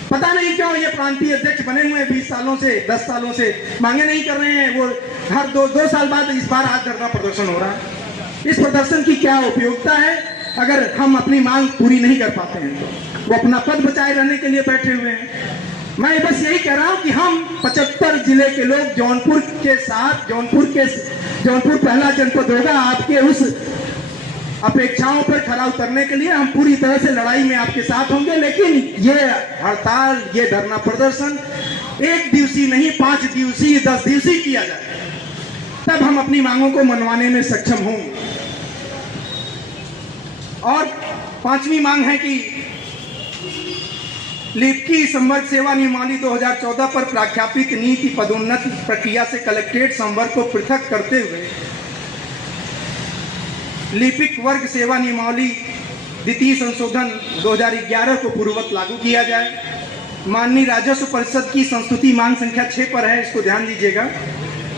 पता नहीं क्यों ये प्रांतीय अध्यक्ष बने हुए 20 सालों से, 10 सालों से मांगे नहीं कर रहे हैं। वो हर 2 साल बाद इस बार आज धरना प्रदर्शन हो रहा है। इस प्रदर्शन की क्या उपयोगिता है अगर हम अपनी मांग पूरी नहीं कर पाते हैं? तो वो अपना पद बचाए रहने के लिए बैठे हुए हैं। मैं बस यही कह रहा हूं कि हम 75 जिले के लोग जौनपुर के साथ, जौनपुर पहला जनपद होगा, आपके उस अपेक्षाओं पर खरा उतरने के लिए हम पूरी तरह से लड़ाई में आपके साथ होंगे। लेकिन ये हड़ताल, ये धरना प्रदर्शन 1 दिवसीय नहीं, 5 दिवसीय, 10 दिवसीय किया जाए, तब हम अपनी मांगों को मनवाने में सक्षम होंगे। और 5वीं मांग है कि लिपकी संवर्ग सेवा नियमावली 2014 पर प्रख्यापित नीति पदोन्नति प्रक्रिया से कलेक्टेड संवर्ग को पृथक करते हुए लिपिक वर्ग सेवा नियमावली द्वितीय संशोधन 2011 को पूर्ववत लागू किया जाए। माननीय राजस्व परिषद की संस्तुति मांग संख्या 6 पर है, इसको ध्यान दीजिएगा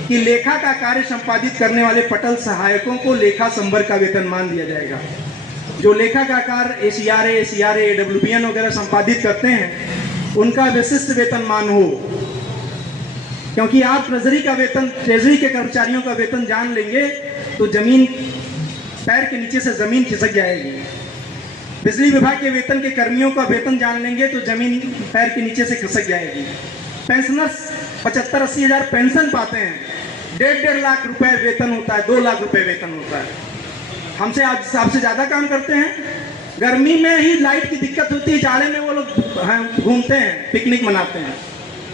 कि लेखा का कार्य संपादित करने वाले पटल सहायकों को लेखा संवर्ग का वेतनमान दिया जाएगा। जो लेखा का कार्य ACRA, AWBN वगैरह संपादित करते हैं उनका विशिष्ट वेतनमान हो, क्योंकि आप ट्रेजरी के कर्मचारियों का वेतन जान लेंगे तो जमीन, पैर के नीचे से जमीन खिसक जाएगी। बिजली विभाग के वेतन के कर्मियों का वेतन जान लेंगे तो जमीन पैर के नीचे से खिसक जाएगी। पेंशनर्स 75-80 हज़ार पेंशन पाते हैं, 1.5 लाख रुपए वेतन होता है, 2 लाख रुपए वेतन होता है। हमसे आज आपसे ज़्यादा काम करते हैं। गर्मी में ही लाइट की दिक्कत होती है, जाड़े में वो लोग घूमते हैं, पिकनिक मनाते हैं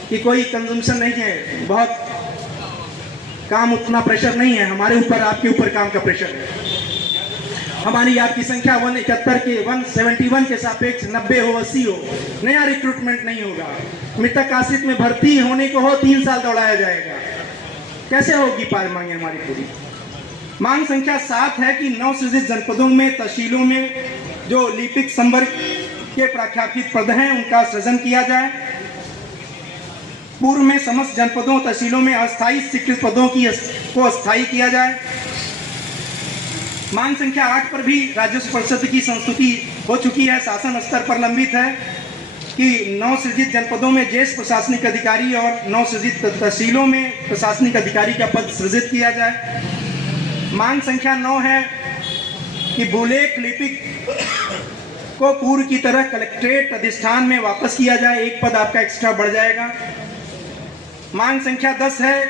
कि कोई कंजम्पशन नहीं है, बहुत काम, उतना प्रेशर नहीं है हमारे ऊपर, आपके ऊपर काम का प्रेशर है। हमारी आपकी संख्या 171 के सापेक्ष 90 हो, 80 हो, नया रिक्रूटमेंट नहीं होगा। मृतक आश्रित में भर्ती होने को हो 3 साल दौड़ाया जाएगा, कैसे होगी पार मांगे हमारी पूरी। मांग संख्या 7 है कि 9 सृजित जनपदों में, तहसीलों में जो लिपिक संवर्ग के प्रख्यापित पद हैं उनका सृजन किया जाए। पूर्व में समस्त जनपदों, तहसीलों में अस्थायी स्वीकृत पदों को अस्थायी किया जाए। मांग संख्या 8 पर भी राजस्व परिषद की संस्तुति हो चुकी है, शासन स्तर पर लंबित है कि 9 सृजित जनपदों में ज्येष्ठ प्रशासनिक अधिकारी और 9 सृजित तहसीलों में प्रशासनिक अधिकारी का पद सृजित किया जाए। मांग संख्या 9 है कि भूलेख लिपिक को पूर्व की तरह कलेक्ट्रेट अधिष्ठान में वापस किया जाए, 1 पद आपका एक्स्ट्रा बढ़ जाएगा। मांग संख्या 10 है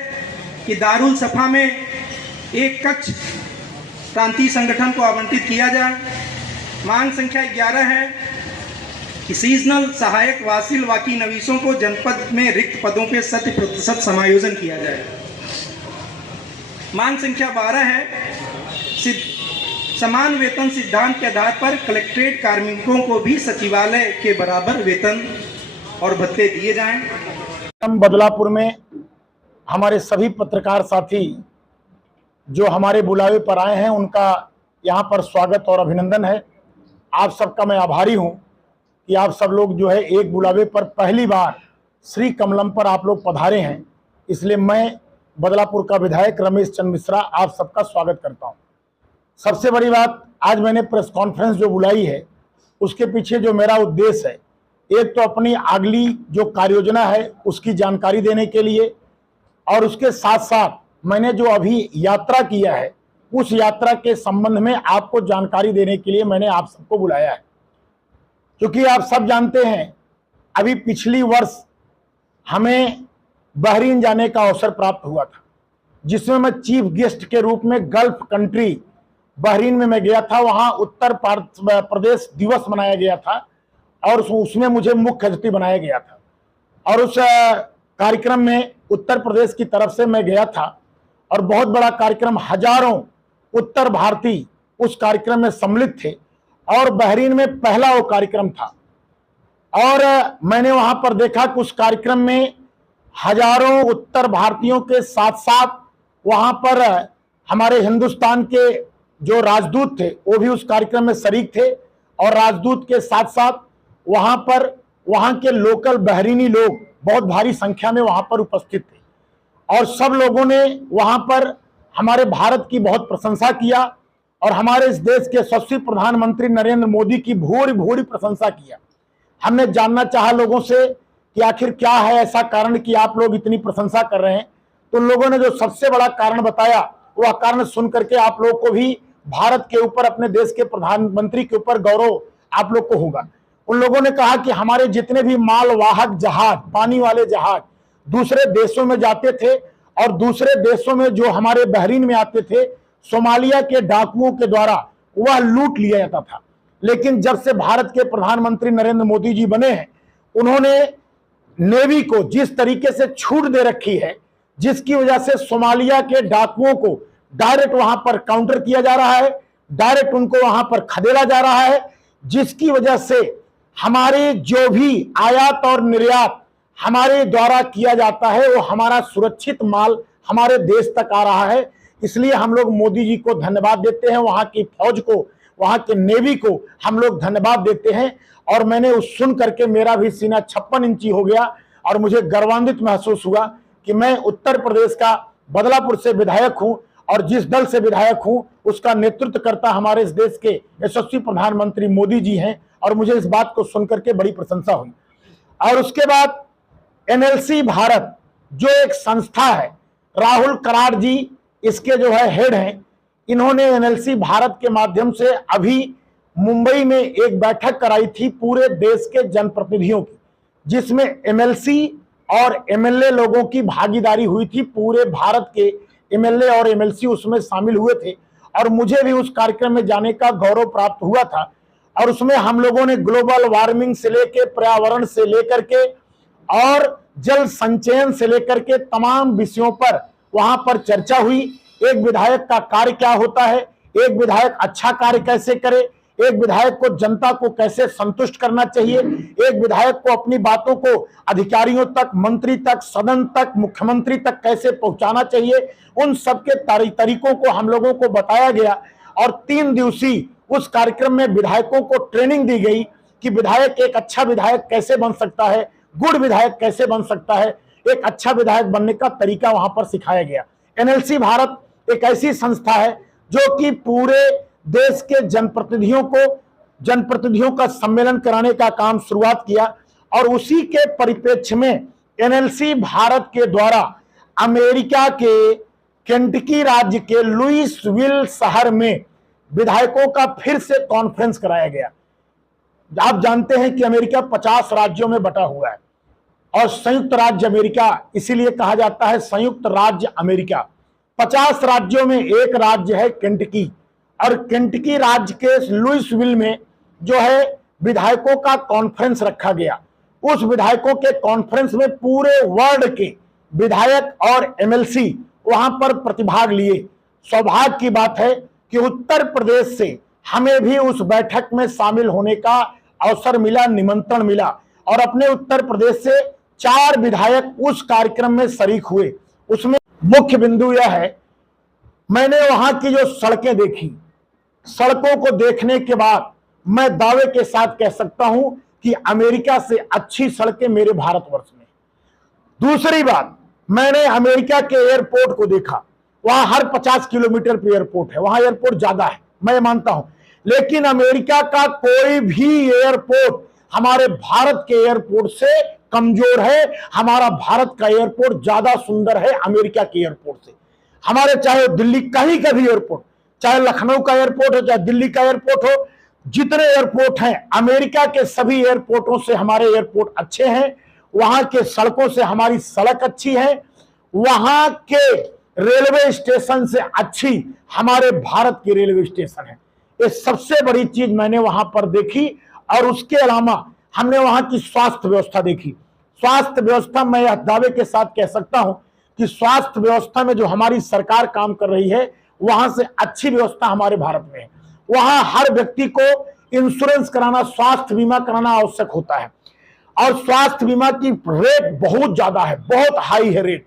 कि दारुल सफा में एक कक्ष प्रांतीय संगठन को आवंटित किया जाए। मांग संख्या 11 है कि सीजनल सहायक वासिल वाकी नवीसों को जनपद में रिक्त पदों पे 100% समायोजन किया जाए। मांग संख्या 12 है समान वेतन सिद्धांत के आधार पर कलेक्ट्रेट कार्मिकों को भी सचिवालय के बराबर वेतन और भत्ते दिए जाएं। हम बदलापुर में हमारे सभी पत्रकार साथी जो हमारे बुलावे पर आए हैं उनका यहाँ पर स्वागत और अभिनंदन है। आप सबका मैं आभारी हूँ कि आप सब लोग जो है एक बुलावे पर पहली बार श्री कमलम पर आप लोग पधारे हैं, इसलिए मैं बदलापुर का विधायक रमेश चंद्र मिश्रा आप सबका स्वागत करता हूँ। सबसे बड़ी बात, आज मैंने प्रेस कॉन्फ्रेंस जो बुलाई है उसके पीछे जो मेरा उद्देश्य है, एक तो अपनी अगली जो कार्य योजना है उसकी जानकारी देने के लिए, और उसके साथ साथ मैंने जो अभी यात्रा किया है उस यात्रा के संबंध में आपको जानकारी देने के लिए मैंने आप सबको बुलाया है। क्योंकि आप सब जानते हैं अभी पिछली वर्ष हमें बहरीन जाने का अवसर प्राप्त हुआ था, जिसमें मैं चीफ गेस्ट के रूप में गल्फ कंट्री बहरीन में मैं गया था। वहां उत्तर प्रदेश दिवस मनाया गया था और उसमें मुझे मुख्य अतिथि बनाया गया था, और उस कार्यक्रम में उत्तर प्रदेश की तरफ से मैं गया था और बहुत बड़ा कार्यक्रम, हजारों उत्तर भारतीय उस कार्यक्रम में सम्मिलित थे और बहरीन में पहला वो कार्यक्रम था। और मैंने वहां पर देखा कि उस कार्यक्रम में हजारों उत्तर भारतीयों के साथ साथ वहां पर हमारे हिंदुस्तान के जो राजदूत थे वो भी उस कार्यक्रम में शरीक थे, और राजदूत के साथ साथ वहां पर वहां के लोकल बहरीनी लोग बहुत भारी संख्या में वहां पर उपस्थित थे। और सब लोगों ने वहां पर हमारे भारत की बहुत प्रशंसा किया और हमारे इस देश के यशस्वी प्रधानमंत्री नरेंद्र मोदी की भूरी भूरी प्रशंसा किया। हमने जानना चाहा लोगों से कि आखिर क्या है ऐसा कारण कि आप लोग इतनी प्रशंसा कर रहे हैं, तो लोगों ने जो सबसे बड़ा कारण बताया वह कारण सुन करके आप लोग को भी भारत के ऊपर, अपने देश के प्रधानमंत्री के ऊपर गौरव आप लोग को होगा। उन लोगों ने कहा कि हमारे जितने भी मालवाहक जहाज, पानी वाले जहाज दूसरे देशों में जाते थे और दूसरे देशों में जो हमारे बहरीन में आते थे, सोमालिया के डाकुओं के द्वारा वह लूट लिया जाता था। लेकिन जब से भारत के प्रधानमंत्री नरेंद्र मोदी जी बने हैं, उन्होंने नेवी को जिस तरीके से छूट दे रखी है, जिसकी वजह से सोमालिया के डाकुओं को डायरेक्ट वहां पर काउंटर किया जा रहा है, डायरेक्ट उनको वहां पर खदेड़ा जा रहा है, जिसकी वजह से हमारे जो भी आयात और निर्यात हमारे द्वारा किया जाता है वो हमारा सुरक्षित माल हमारे देश तक आ रहा है। इसलिए हम लोग मोदी जी को धन्यवाद देते हैं, वहां की फौज को, वहां के नेवी को हम लोग धन्यवाद देते हैं। और मैंने उस सुन करके मेरा भी सीना 56 इंची हो गया और मुझे गर्वान्वित महसूस हुआ कि मैं उत्तर प्रदेश का बदलापुर से विधायक हूं और जिस दल से विधायक हूं उसका नेतृत्व करता हमारे इस देश के यशस्वी प्रधानमंत्री मोदी जी हैं, और मुझे इस बात को सुनकर के बड़ी प्रशंसा हुई। और उसके बाद एनएलसी भारत जो एक संस्था है, राहुल कराड़ जी इसके जो है हेड हैं, इन्होंने एनएलसी भारत के माध्यम से अभी मुंबई में एक बैठक कराई थी पूरे देश के जनप्रतिनिधियों की, जिसमें एमएलसी और एमएलए लोगों की भागीदारी हुई थी। पूरे भारत के एमएलए और एमएलसी उसमें शामिल हुए थे और मुझे भी उस कार्यक्रम में जाने का गौरव प्राप्त हुआ था। और उसमें हम लोगों ने ग्लोबल वार्मिंग से लेकर, पर्यावरण से लेकर के और जल संचयन से लेकर के तमाम विषयों पर वहां पर चर्चा हुई। एक विधायक का कार्य क्या होता है, एक विधायक अच्छा कार्य कैसे करे, एक विधायक को जनता को कैसे संतुष्ट करना चाहिए, एक विधायक को अपनी बातों को अधिकारियों तक, मंत्री तक, सदन तक, मुख्यमंत्री तक कैसे पहुंचाना चाहिए, उन सबके तरीकों को हम लोगों को बताया गया। और 3 दिवसीय उस कार्यक्रम में विधायकों को ट्रेनिंग दी गई कि विधायक एक अच्छा विधायक कैसे बन सकता है, गुड विधायक कैसे बन सकता है, एक अच्छा विधायक बनने का तरीका वहां पर सिखाया गया। एनएलसी भारत एक ऐसी संस्था है जो कि पूरे देश के जनप्रतिनिधियों का सम्मेलन कराने का काम शुरुआत किया। और उसी के परिप्रेक्ष्य में एनएलसी भारत के द्वारा अमेरिका के केंटकी राज्य के लुइसविल शहर में विधायकों का फिर से कॉन्फ्रेंस कराया गया। आप जानते हैं कि अमेरिका 50 राज्यों में बटा हुआ है और संयुक्त राज्य अमेरिका इसीलिए कहा जाता है संयुक्त राज्य अमेरिका। 50 राज्यों में एक राज्य है केंटकी, और केंटकी राज्य के लुइसविल में जो है विधायकों का कॉन्फ्रेंस रखा गया। उस विधायकों के कॉन्फ्रेंस में पूरे वर्ल्ड के विधायक और एमएलसी वहां पर प्रतिभाग लिए। सौभाग्य की बात है कि उत्तर प्रदेश से हमें भी उस बैठक में शामिल होने का अवसर मिला, निमंत्रण मिला, और अपने उत्तर प्रदेश से 4 विधायक उस कार्यक्रम में शरीक हुए। उसमें मुख्य बिंदु यह है, मैंने वहां की जो सड़कें देखी, सड़कों को देखने के बाद मैं दावे के साथ कह सकता हूं कि अमेरिका से अच्छी सड़कें मेरे भारतवर्ष में। दूसरी बात, मैंने अमेरिका के एयरपोर्ट को देखा। वहां हर 50 किलोमीटर पे एयरपोर्ट है, वहां एयरपोर्ट ज्यादा है, मैं मानता हूं, लेकिन अमेरिका का कोई भी एयरपोर्ट हमारे भारत के एयरपोर्ट से कमजोर है। हमारा भारत का एयरपोर्ट ज्यादा सुंदर है अमेरिका के एयरपोर्ट से। हमारे चाहे दिल्ली कहीं का भी एयरपोर्ट, चाहे लखनऊ का एयरपोर्ट हो, चाहे दिल्ली का एयरपोर्ट हो, जितने एयरपोर्ट हैं अमेरिका के सभी एयरपोर्टों से हमारे एयरपोर्ट अच्छे हैं। वहां के सड़कों से हमारी सड़क अच्छी है, वहां के रेलवे स्टेशन से अच्छी हमारे भारत की रेलवे स्टेशन है। ये सबसे बड़ी चीज मैंने वहां पर देखी। और उसके अलावा हमने वहां की स्वास्थ्य व्यवस्था देखी। स्वास्थ्य व्यवस्था, मैं यह दावे के साथ कह सकता हूं कि स्वास्थ्य व्यवस्था में जो हमारी सरकार काम कर रही है, वहां से अच्छी व्यवस्था हमारे भारत में है। वहां हर व्यक्ति को इंश्योरेंस कराना, स्वास्थ्य बीमा कराना आवश्यक होता है, और स्वास्थ्य बीमा की रेट बहुत ज्यादा है, बहुत हाई है रेट।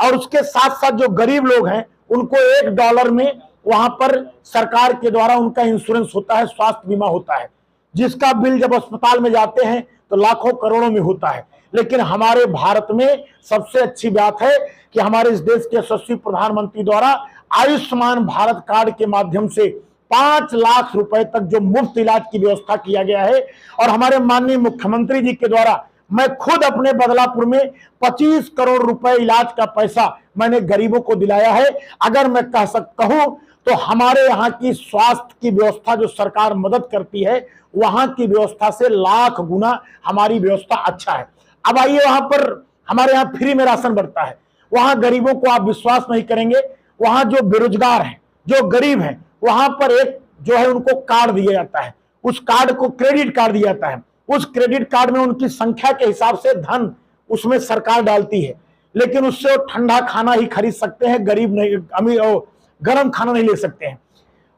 और उसके साथ साथ जो गरीब लोग हैं उनको $1 में वहां पर सरकार के द्वारा उनका इंश्योरेंस होता है, स्वास्थ्य बीमा होता है, जिसका बिल जब अस्पताल में जाते हैं तो लाखों करोड़ों में होता है। लेकिन हमारे भारत में सबसे अच्छी बात है कि हमारे इस देश के यशस्वी प्रधानमंत्री द्वारा आयुष्मान भारत कार्ड के माध्यम से 5 लाख रुपए तक जो मुफ्त इलाज की व्यवस्था किया गया है। और हमारे माननीय मुख्यमंत्री जी के द्वारा मैं खुद अपने बदलापुर में 25 करोड़ रुपए इलाज का पैसा मैंने गरीबों को दिलाया है। अगर मैं कहूं तो हमारे यहाँ की स्वास्थ्य की व्यवस्था जो सरकार मदद करती है, वहां की व्यवस्था से लाख गुना हमारी व्यवस्था अच्छा है। अब आइए, वहां पर हमारे यहाँ फ्री में राशन बढ़ता है। वहां गरीबों को आप विश्वास नहीं करेंगे, वहां जो बेरोजगार हैं, जो गरीब हैं, वहां पर एक जो है उनको कार्ड दिया जाता है। उस कार्ड को क्रेडिट कार्ड दिया जाता है। उस क्रेडिट कार्ड में उनकी संख्या के हिसाब से धन उसमें सरकार डालती है, लेकिन उससे वो ठंडा खाना ही खरीद सकते हैं, गरीब नहीं, अमीर गर्म खाना नहीं ले सकते हैं।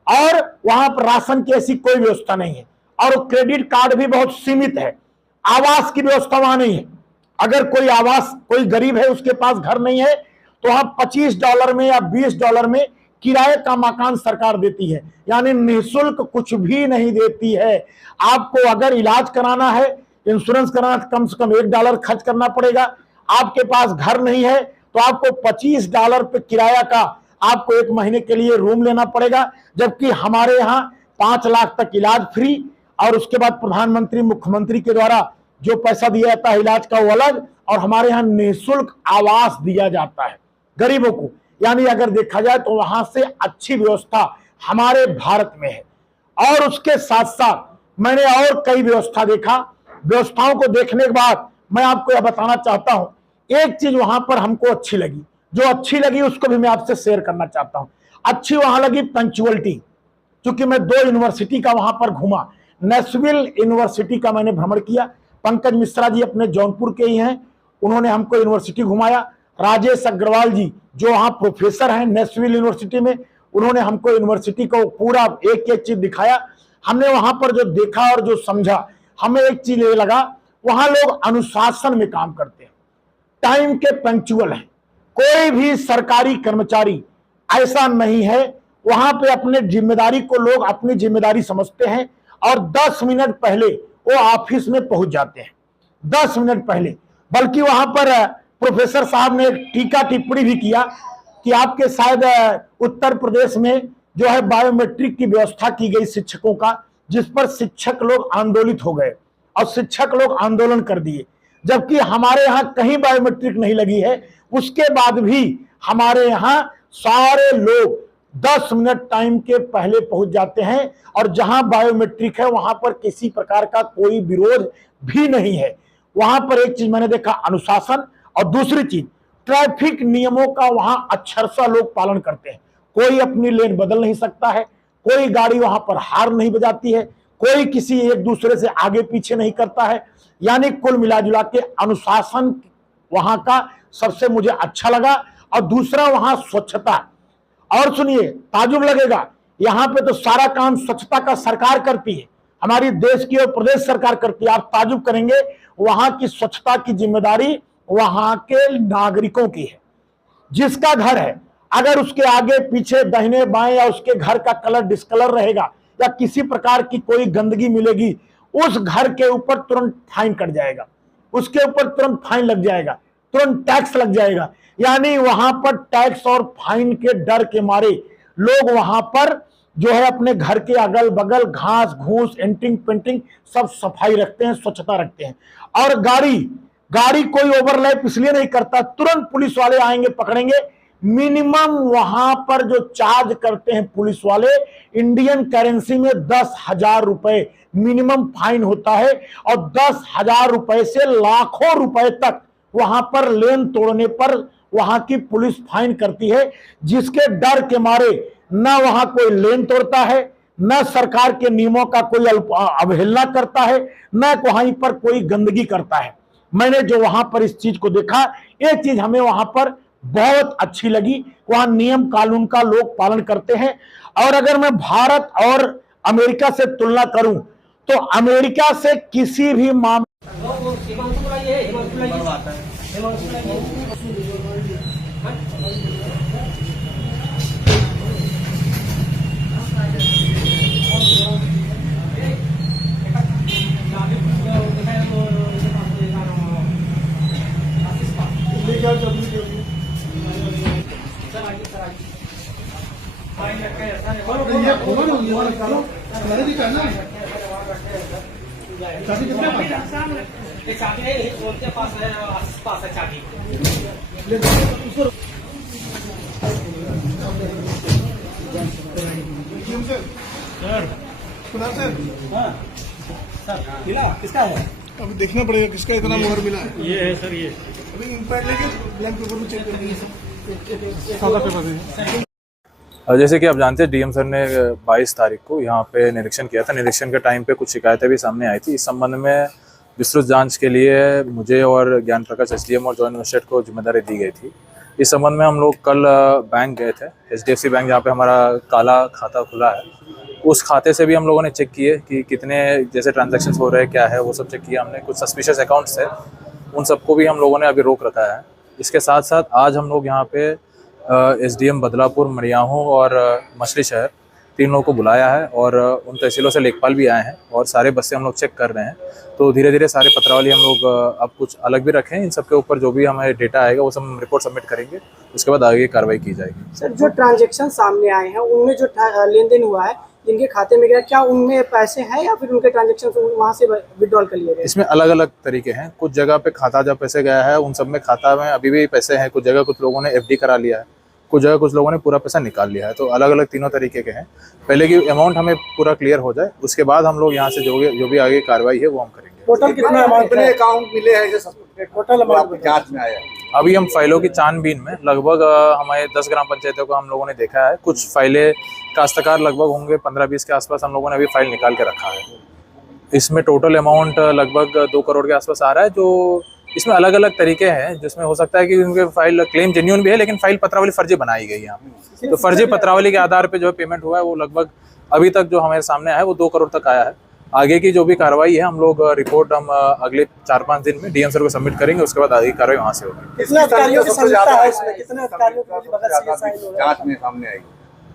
और वहां पर राशन की ऐसी कोई व्यवस्था नहीं है, और क्रेडिट कार्ड भी बहुत सीमित है। आवास की व्यवस्था वहां नहीं है। अगर कोई गरीब है, उसके पास घर नहीं है, तो वहां $25 में या $20 में किराए का मकान सरकार देती है, यानी निःशुल्क कुछ भी नहीं देती है। आपको अगर इलाज कराना है, इंश्योरेंस कराना, कम से कम $1 खर्च करना पड़ेगा। आपके पास घर नहीं है तो आपको $25 पे किराया का आपको 1 महीने के लिए रूम लेना पड़ेगा। जबकि हमारे यहाँ 5 लाख तक इलाज फ्री, और उसके बाद प्रधानमंत्री, मुख्यमंत्री के द्वारा जो पैसा दिया जाता है इलाज का वो अलग, और हमारे यहाँ निःशुल्क आवास दिया जाता है गरीबों को। यानी अगर देखा जाए तो वहां से अच्छी व्यवस्था हमारे भारत में है। और उसके साथ साथ मैंने और कई व्यवस्था देखा। व्यवस्थाओं को देखने के बाद मैं आपको यह बताना चाहता हूं, एक चीज वहां पर हमको अच्छी लगी, जो अच्छी लगी उसको भी मैं आपसे शेयर करना चाहता हूं। अच्छी वहां लगी पंक्चुअलिटी, क्योंकि मैं 2 यूनिवर्सिटी का वहां पर घूमा। नेशविल यूनिवर्सिटी का मैंने भ्रमण किया। पंकज मिश्रा जी अपने जौनपुर के ही हैं, उन्होंने हमको यूनिवर्सिटी घुमाया। राजेश अग्रवाल जी जो वहां प्रोफेसर हैं नेशविल यूनिवर्सिटी में, उन्होंने हमको यूनिवर्सिटी को पूरा एक एक चीज दिखाया। हमने वहां पर जो देखा और जो समझा, हमें एक चीज ये लगा, वहां लोग अनुशासन में काम करते हैं, टाइम के पंक्चुअल हैं। कोई भी सरकारी कर्मचारी ऐसा नहीं है, वहां पे अपने जिम्मेदारी को लोग अपनी जिम्मेदारी समझते हैं और 10 मिनट पहले वो ऑफिस में पहुंच जाते हैं, 10 मिनट पहले। बल्कि वहां पर प्रोफेसर साहब ने टीका टिप्पणी भी किया कि आपके शायद उत्तर प्रदेश में जो है बायोमेट्रिक की व्यवस्था की गई शिक्षकों का, जिस पर शिक्षक लोग आंदोलित हो गए और शिक्षक लोग आंदोलन कर दिए, जबकि हमारे यहाँ कहीं बायोमेट्रिक नहीं लगी है। उसके बाद भी हमारे यहाँ सारे लोग 10 मिनट टाइम के पहले पहुंच जाते हैं और जहां बायोमेट्रिक है वहां पर किसी प्रकार का कोई विरोध भी नहीं है। वहां पर एक चीज मैंने देखा, अनुशासन, और दूसरी चीज ट्रैफिक नियमों का वहां अक्षरशः लोग पालन करते हैं। कोई अपनी लेन बदल नहीं सकता है, कोई गाड़ी वहां पर हार्न नहीं बजाती है, कोई किसी एक दूसरे से आगे पीछे नहीं करता है। यानी कुल मिलाजुला के अनुशासन वहां का सबसे मुझे अच्छा लगा। और दूसरा वहां स्वच्छता। और सुनिए, ताजुब लगेगा, यहाँ पे तो सारा काम स्वच्छता का सरकार करती है, हमारी देश की और प्रदेश सरकार करती है। आप ताजुब करेंगे, वहां की स्वच्छता की जिम्मेदारी वहां के नागरिकों की है। जिसका घर है, अगर उसके आगे पीछे दाहिने बाएं या उसके घर का कलर डिस्कलर रहेगा या किसी प्रकार की कोई गंदगी मिलेगी, उस घर के ऊपर तुरंत फाइन कट जाएगा, उसके ऊपर तुरंत फाइन लग जाएगा, तुरंत टैक्स लग जाएगा। यानी वहां पर टैक्स और फाइन के डर के मारे लोग वहां पर जो है अपने घर के अगल बगल घास घूस एंटिंग पेंटिंग सब सफाई रखते हैं, स्वच्छता रखते हैं। और गाड़ी कोई ओवरलैप इसलिए नहीं करता, तुरंत पुलिस वाले आएंगे, पकड़ेंगे। मिनिमम वहां पर जो चार्ज करते हैं पुलिस वाले, इंडियन करेंसी में 10,000 रुपए मिनिमम फाइन होता है। और 10,000 रुपए से लाखों रुपए तक वहां पर लेन तोड़ने पर वहां की पुलिस फाइन करती है, जिसके डर के मारे न वहां कोई लेन तोड़ता है, न सरकार के नियमों का कोई अवहेलना करता है, न वहीं पर कोई गंदगी करता है। मैंने जो वहां पर इस चीज को देखा, एक चीज हमें वहां पर बहुत अच्छी लगी, वहां नियम कानून का लोग पालन करते हैं। और अगर मैं भारत और अमेरिका से तुलना करूं तो अमेरिका से किसी भी मामले किसका है? अभी देखना पड़ेगा किसका इतना मोहर मिला है। ये है सर, ये अभी इम्पैक्ट लेके ब्लैंक पेपर में चेक करेंगे। जैसे कि आप जानते हैं, डीएम सर ने 22 तारीख को यहाँ पे निरीक्षण किया था। निरीक्षण के टाइम पे कुछ शिकायतें भी सामने आई थी। इस संबंध में विस्तृत जांच के लिए मुझे और ज्ञान प्रकाश एसडीएम और जॉइंट मजिस्ट्रेट को जिम्मेदारी दी गई थी। इस संबंध में हम लोग कल बैंक गए थे, HDFC बैंक, जहाँ पे हमारा काला खाता खुला है। उस खाते से भी हम लोगों ने चेक किए कि कितने जैसे ट्रांजैक्शंस हो रहे हैं, क्या है, वो सब चेक किया हमने। कुछ सस्पिशियस अकाउंट्स थे, उन सबको भी हम लोगों ने अभी रोक रखा है। इसके साथ साथ आज हम लोग यहाँ पे SDM बदलापुर, मड़ियाहू और मछली शहर 3 लोगों को बुलाया है और उन तहसीलों से लेखपाल भी आए हैं और सारे बस्ते हम लोग चेक कर रहे हैं। तो धीरे धीरे सारे पत्रावली हम लोग अब कुछ अलग भी रखें। इन सब के ऊपर जो भी हमें डेटा आएगा वो सब हम रिपोर्ट सबमिट करेंगे, उसके बाद आगे कार्रवाई की जाएगी। सर, जो ट्रांजैक्शन सामने आए हैं उनमें जो लेन देन हुआ है, जिनके खाते में गया, क्या उनमें पैसे हैं या फिर उनके ट्रांजैक्शन वहाँ से विड्रॉल कर लिए गए? इसमें अलग अलग तरीके हैं। कुछ जगह पे खाता जब पैसे गया है उन सब में खाता में अभी भी पैसे हैं। कुछ जगह कुछ लोगों ने FD करा लिया है, कुछ जगह कुछ लोगों ने पूरा पैसा निकाल लिया है। तो अलग अलग तीनों तरीके के हैं। पहले की अमाउंट हमें पूरा क्लियर हो जाए, उसके बाद हम लोग यहाँ से जो भी आगे कार्रवाई है वो हम करेंगे। टोटल कितना अमाउंट कितने अकाउंट मिले हैं जो सस्पेक्टेड टोटल अमाउंट जांच में आया? अभी हम फाइलों की छानबीन में लगभग हमारे 10 ग्राम पंचायतों को हम लोगों ने देखा है। कुछ फाइलें काश्तकार लगभग होंगे 15-20 के आसपास हम लोगों ने अभी फाइल निकाल के रखा है। इसमें टोटल अमाउंट लगभग 2 करोड़ के आसपास आ रहा है। जो इसमें अलग अलग तरीके हैं, जिसमें हो सकता है कि उनके फाइल क्लेम जेन्युइन भी है, लेकिन फाइल पत्रावली फर्जी बनाई गई है यहाँ पे। तो फर्जी पत्रावली के आधार पे जो पेमेंट हुआ है वो लगभग अभी तक जो हमारे सामने आया है वो 2 करोड़ तक आया है। आगे की जो भी कार्रवाई है हम लोग रिपोर्ट हम अगले 4-5 दिन में डीएम सर को सबमिट करेंगे, उसके बाद आगे की कार्रवाई वहाँ से होगी। कितने अधिकारियों की संलिप्तता है इसमें? कितने अधिकारियों की जांच में सामने आएगी?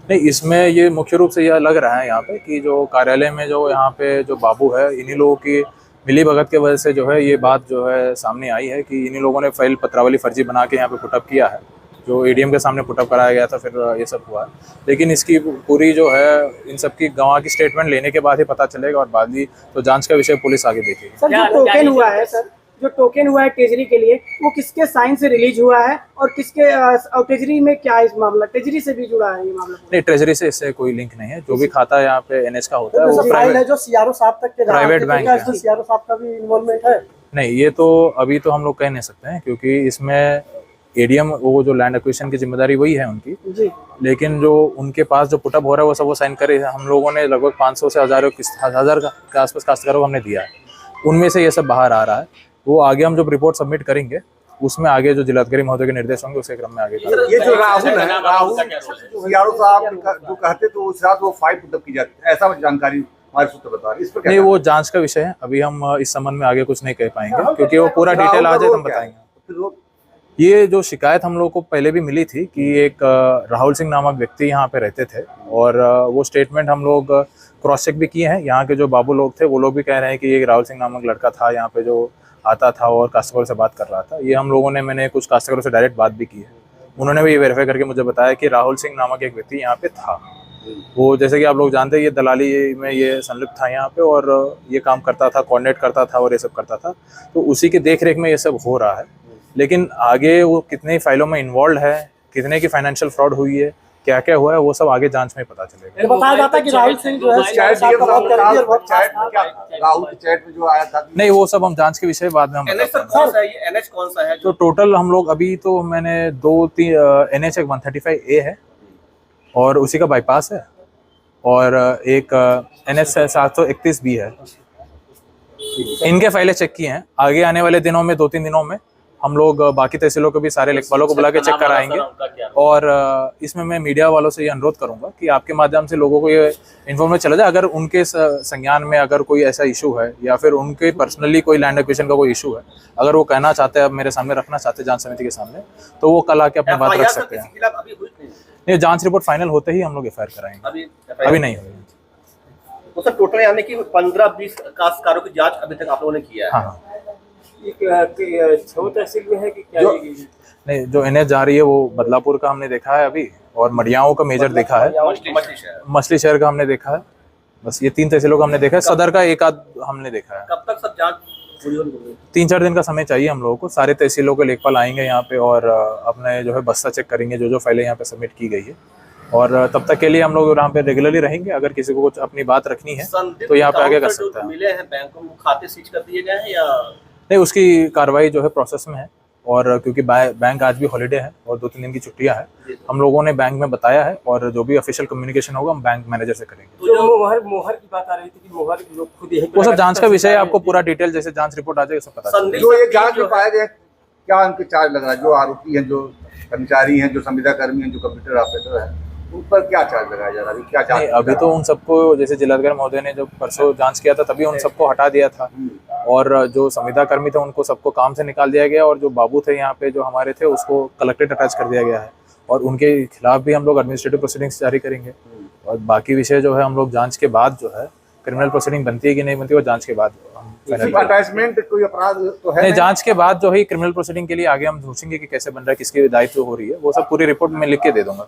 नहीं, इसमें ये मुख्य रूप से यह लग रहा है यहाँ पे कि जो कार्यालय में जो यहाँ पे जो बाबू है, इन्हीं लोगों की मिली भगत की वजह से जो है ये बात जो है सामने आई है कि इन्हीं लोगों ने फाइल पत्रावली फर्जी बना के यहाँ पे पुटअप किया है। जो एडीएम के सामने पुटअप कराया गया था, फिर ये सब हुआ है। लेकिन इसकी पूरी जो है इन सब की गवाह की स्टेटमेंट लेने के बाद ही पता चलेगा, और बाद ही तो जांच का विषय पुलिस आगे देखेगी। सर, जो टोकन हुआ है जो टोकन हुआ है टेजरी के लिए, वो किसके साइन से रिलीज हुआ है और किसके और टेजरी में क्या इस मामला टेजरी से भी जुड़ा है ये मामला? नहीं, ट्रेजरी से इससे कोई लिंक नहीं है। जो भी खाता यहाँ पे एनएच का होता है वो फाइल है जो सीआरओ साहब तक के प्राइवेट बैंक है। सीआरओ साहब का भी इन्वॉल्वमेंट है? नहीं, ये तो अभी तो हम लोग कह नहीं सकते हैं, क्योंकि इसमें एडीएम वो जो लैंड एक्विजिशन की जिम्मेदारी वही है उनकी जी। लेकिन जो उनके पास जो पुटअप हो रहा है वो सब वो साइन करे। हम लोगों ने लगभग 500 से 1000 के आसपास काश्तकारों को हमने दिया है, उनमें से ये सब बाहर आ रहा है। वो आगे हम जब रिपोर्ट सबमिट करेंगे उसमें आगे जो जिलाधिकारी महोदय के निर्देश होंगे उसके क्रम में आगे ये जो राहुल है, राहुल सीआरओ साहब जो कहते तो उस रात वो फाइल पुटअप की जाती है, ऐसा जानकारी हमारे सूत्र बता रहे। इस पर नहीं, वो जांच का विषय है। अभी हम इस संबंध में आगे कुछ नहीं कह पाएंगे, क्योंकि वो पूरा डिटेल आ जाए तो हम बताएंगे। ये जो शिकायत हम लोग को पहले भी मिली थी कि एक राहुल सिंह नामक व्यक्ति यहाँ पे रहते थे, और वो स्टेटमेंट हम लोग क्रॉस चेक भी किए हैं। यहाँ के जो बाबू लोग थे वो लोग भी कह रहे हैं कि ये राहुल सिंह नामक लड़का था यहाँ पे जो आता था और काश्तकारों से बात कर रहा था। ये हम लोगों ने मैंने कुछ काश्तकारों से डायरेक्ट बात भी की है, उन्होंने भी ये वेरीफाई करके मुझे बताया कि राहुल सिंह नामक एक व्यक्ति यहाँ पे था। वो जैसे कि आप लोग जानते हैं ये दलाली में ये संलिप्त था यहाँ पे, और ये काम करता था, कोऑर्डिनेट करता था और ये सब करता था। तो उसी की देख रेख में ये सब हो रहा है। लेकिन आगे वो कितने फाइलों में इन्वॉल्व है, कितने की फाइनेंशियल फ्रॉड हुई है, क्या क्या हुआ है, वो सब आगे जांच में पता चलेगा। बताया जाता है कि राहुल सिंह जो है राहुल चैट में जो आया था, नहीं वो सब हम जांच के विषय बाद में हम एनएच कौन सा है? तो टोटल हम लोग अभी तो मैंने 2-3 NH 135A है और उसी का बाईपास है, और एक NH 731B है। इनके फाइलें चेक किए हैं। आगे आने वाले दिनों में 2-3 दिनों में हम लोग बाकी तहसीलों को भी सारे लेखपालों को बुला के चेक कराएंगे। और इसमें मैं मीडिया वालों से ये अनुरोध करूंगा कि आपके माध्यम से लोगों को ये इन्फॉर्मेशन चला जाए, अगर उनके संज्ञान में अगर कोई ऐसा इशू है या फिर उनके पर्सनली कोई लैंड एक्विजिशन का कोई इशू है, अगर वो कहना चाहते हैं, अब मेरे सामने रखना चाहते हैं जांच समिति के सामने, तो वो कल आके अपनी बात रख सकते हैं। नहीं, जांच रिपोर्ट फाइनल होते ही हम लोग FIR कराएंगे, अभी नहीं हुई। तो सर टोटल यानी कि 15-20 काश्तकारों की जांच अभी तक आप लोगों ने किया है? हाँ। छह तहसील में है कि क्या? नहीं, जो NH जा रही है वो बदलापुर का हमने देखा है अभी, और मडियाओं का मेजर देखा है, मछली शहर का हमने देखा है। बस ये 3 तहसीलों का हमने देखा है। सदर का एक आध हमने देखा है। कब तक सब जांच पूरी होगी? 3-4 दिन का समय चाहिए हम लोगों को। सारे तहसीलों के लेखपाल आएंगे यहाँ पे और अपने जो है बस्ता चेक करेंगे जो फाइलें यहाँ पे सबमिट की गई है, और तब तक के लिए हम लोग यहाँ पे रेगुलरली रहेंगे। अगर किसी को कुछ अपनी बात रखनी है तो यहाँ पे आगे कर सकता है। मिले हैं बैंकों में, खाते सीज कर दिए गए हैं या नहीं? उसकी कार्रवाई जो है प्रोसेस में है, और क्योंकि बैंक आज भी हॉलीडे है और 2-3 दिन की छुट्टियां है, हम लोगों ने बैंक में बताया है, और जो भी ऑफिशियल कम्युनिकेशन होगा हम बैंक मैनेजर से करेंगे। तो जो मोहर की बात आ रही थी कि मोहर लोग खुद ही वो सब जांच का विषय है, आपको पूरा डिटेल जैसे जांच रिपोर्ट आ जाएगी सब पता चलेगा। जो ये जांच में पाया गया क्या उनके चार्ज लग रहा है? जो आरोपी हैं, जो कर्मचारी हैं, जो संविदा कर्मी हैं, जो कंप्यूटर ऑपरेटर है, उन पर क्या चार्ज लगाया जा रहा है? क्या चार्ज? अभी तो उन सबको, जैसे जिलाधिकारी महोदय ने जब परसों जांच किया था तभी उन सबको हटा दिया था, और जो संविदा कर्मी थे उनको सबको काम से निकाल दिया गया, और जो बाबू थे यहाँ पे जो हमारे थे उसको कलेक्ट्रेट अटैच कर दिया गया है, और उनके खिलाफ भी हम लोग एडमिनिस्ट्रेटिव प्रोसीडिंग्स जारी करेंगे। और बाकी विषय जो है हम लोग जांच के बाद जो है क्रिमिनल प्रोसीडिंग बनती है कि नहीं बनती, और जांच के बाद अटैचमेंट कोई अपराध तो है नहीं। जांच के बाद जो है क्रिमिनल प्रोसीडिंग के लिए आगे हम सोचेंगे कि कैसे बन रहा है, किसकी दायित्व हो रही है, वो सब पूरी रिपोर्ट में लिख के दे दूंगा।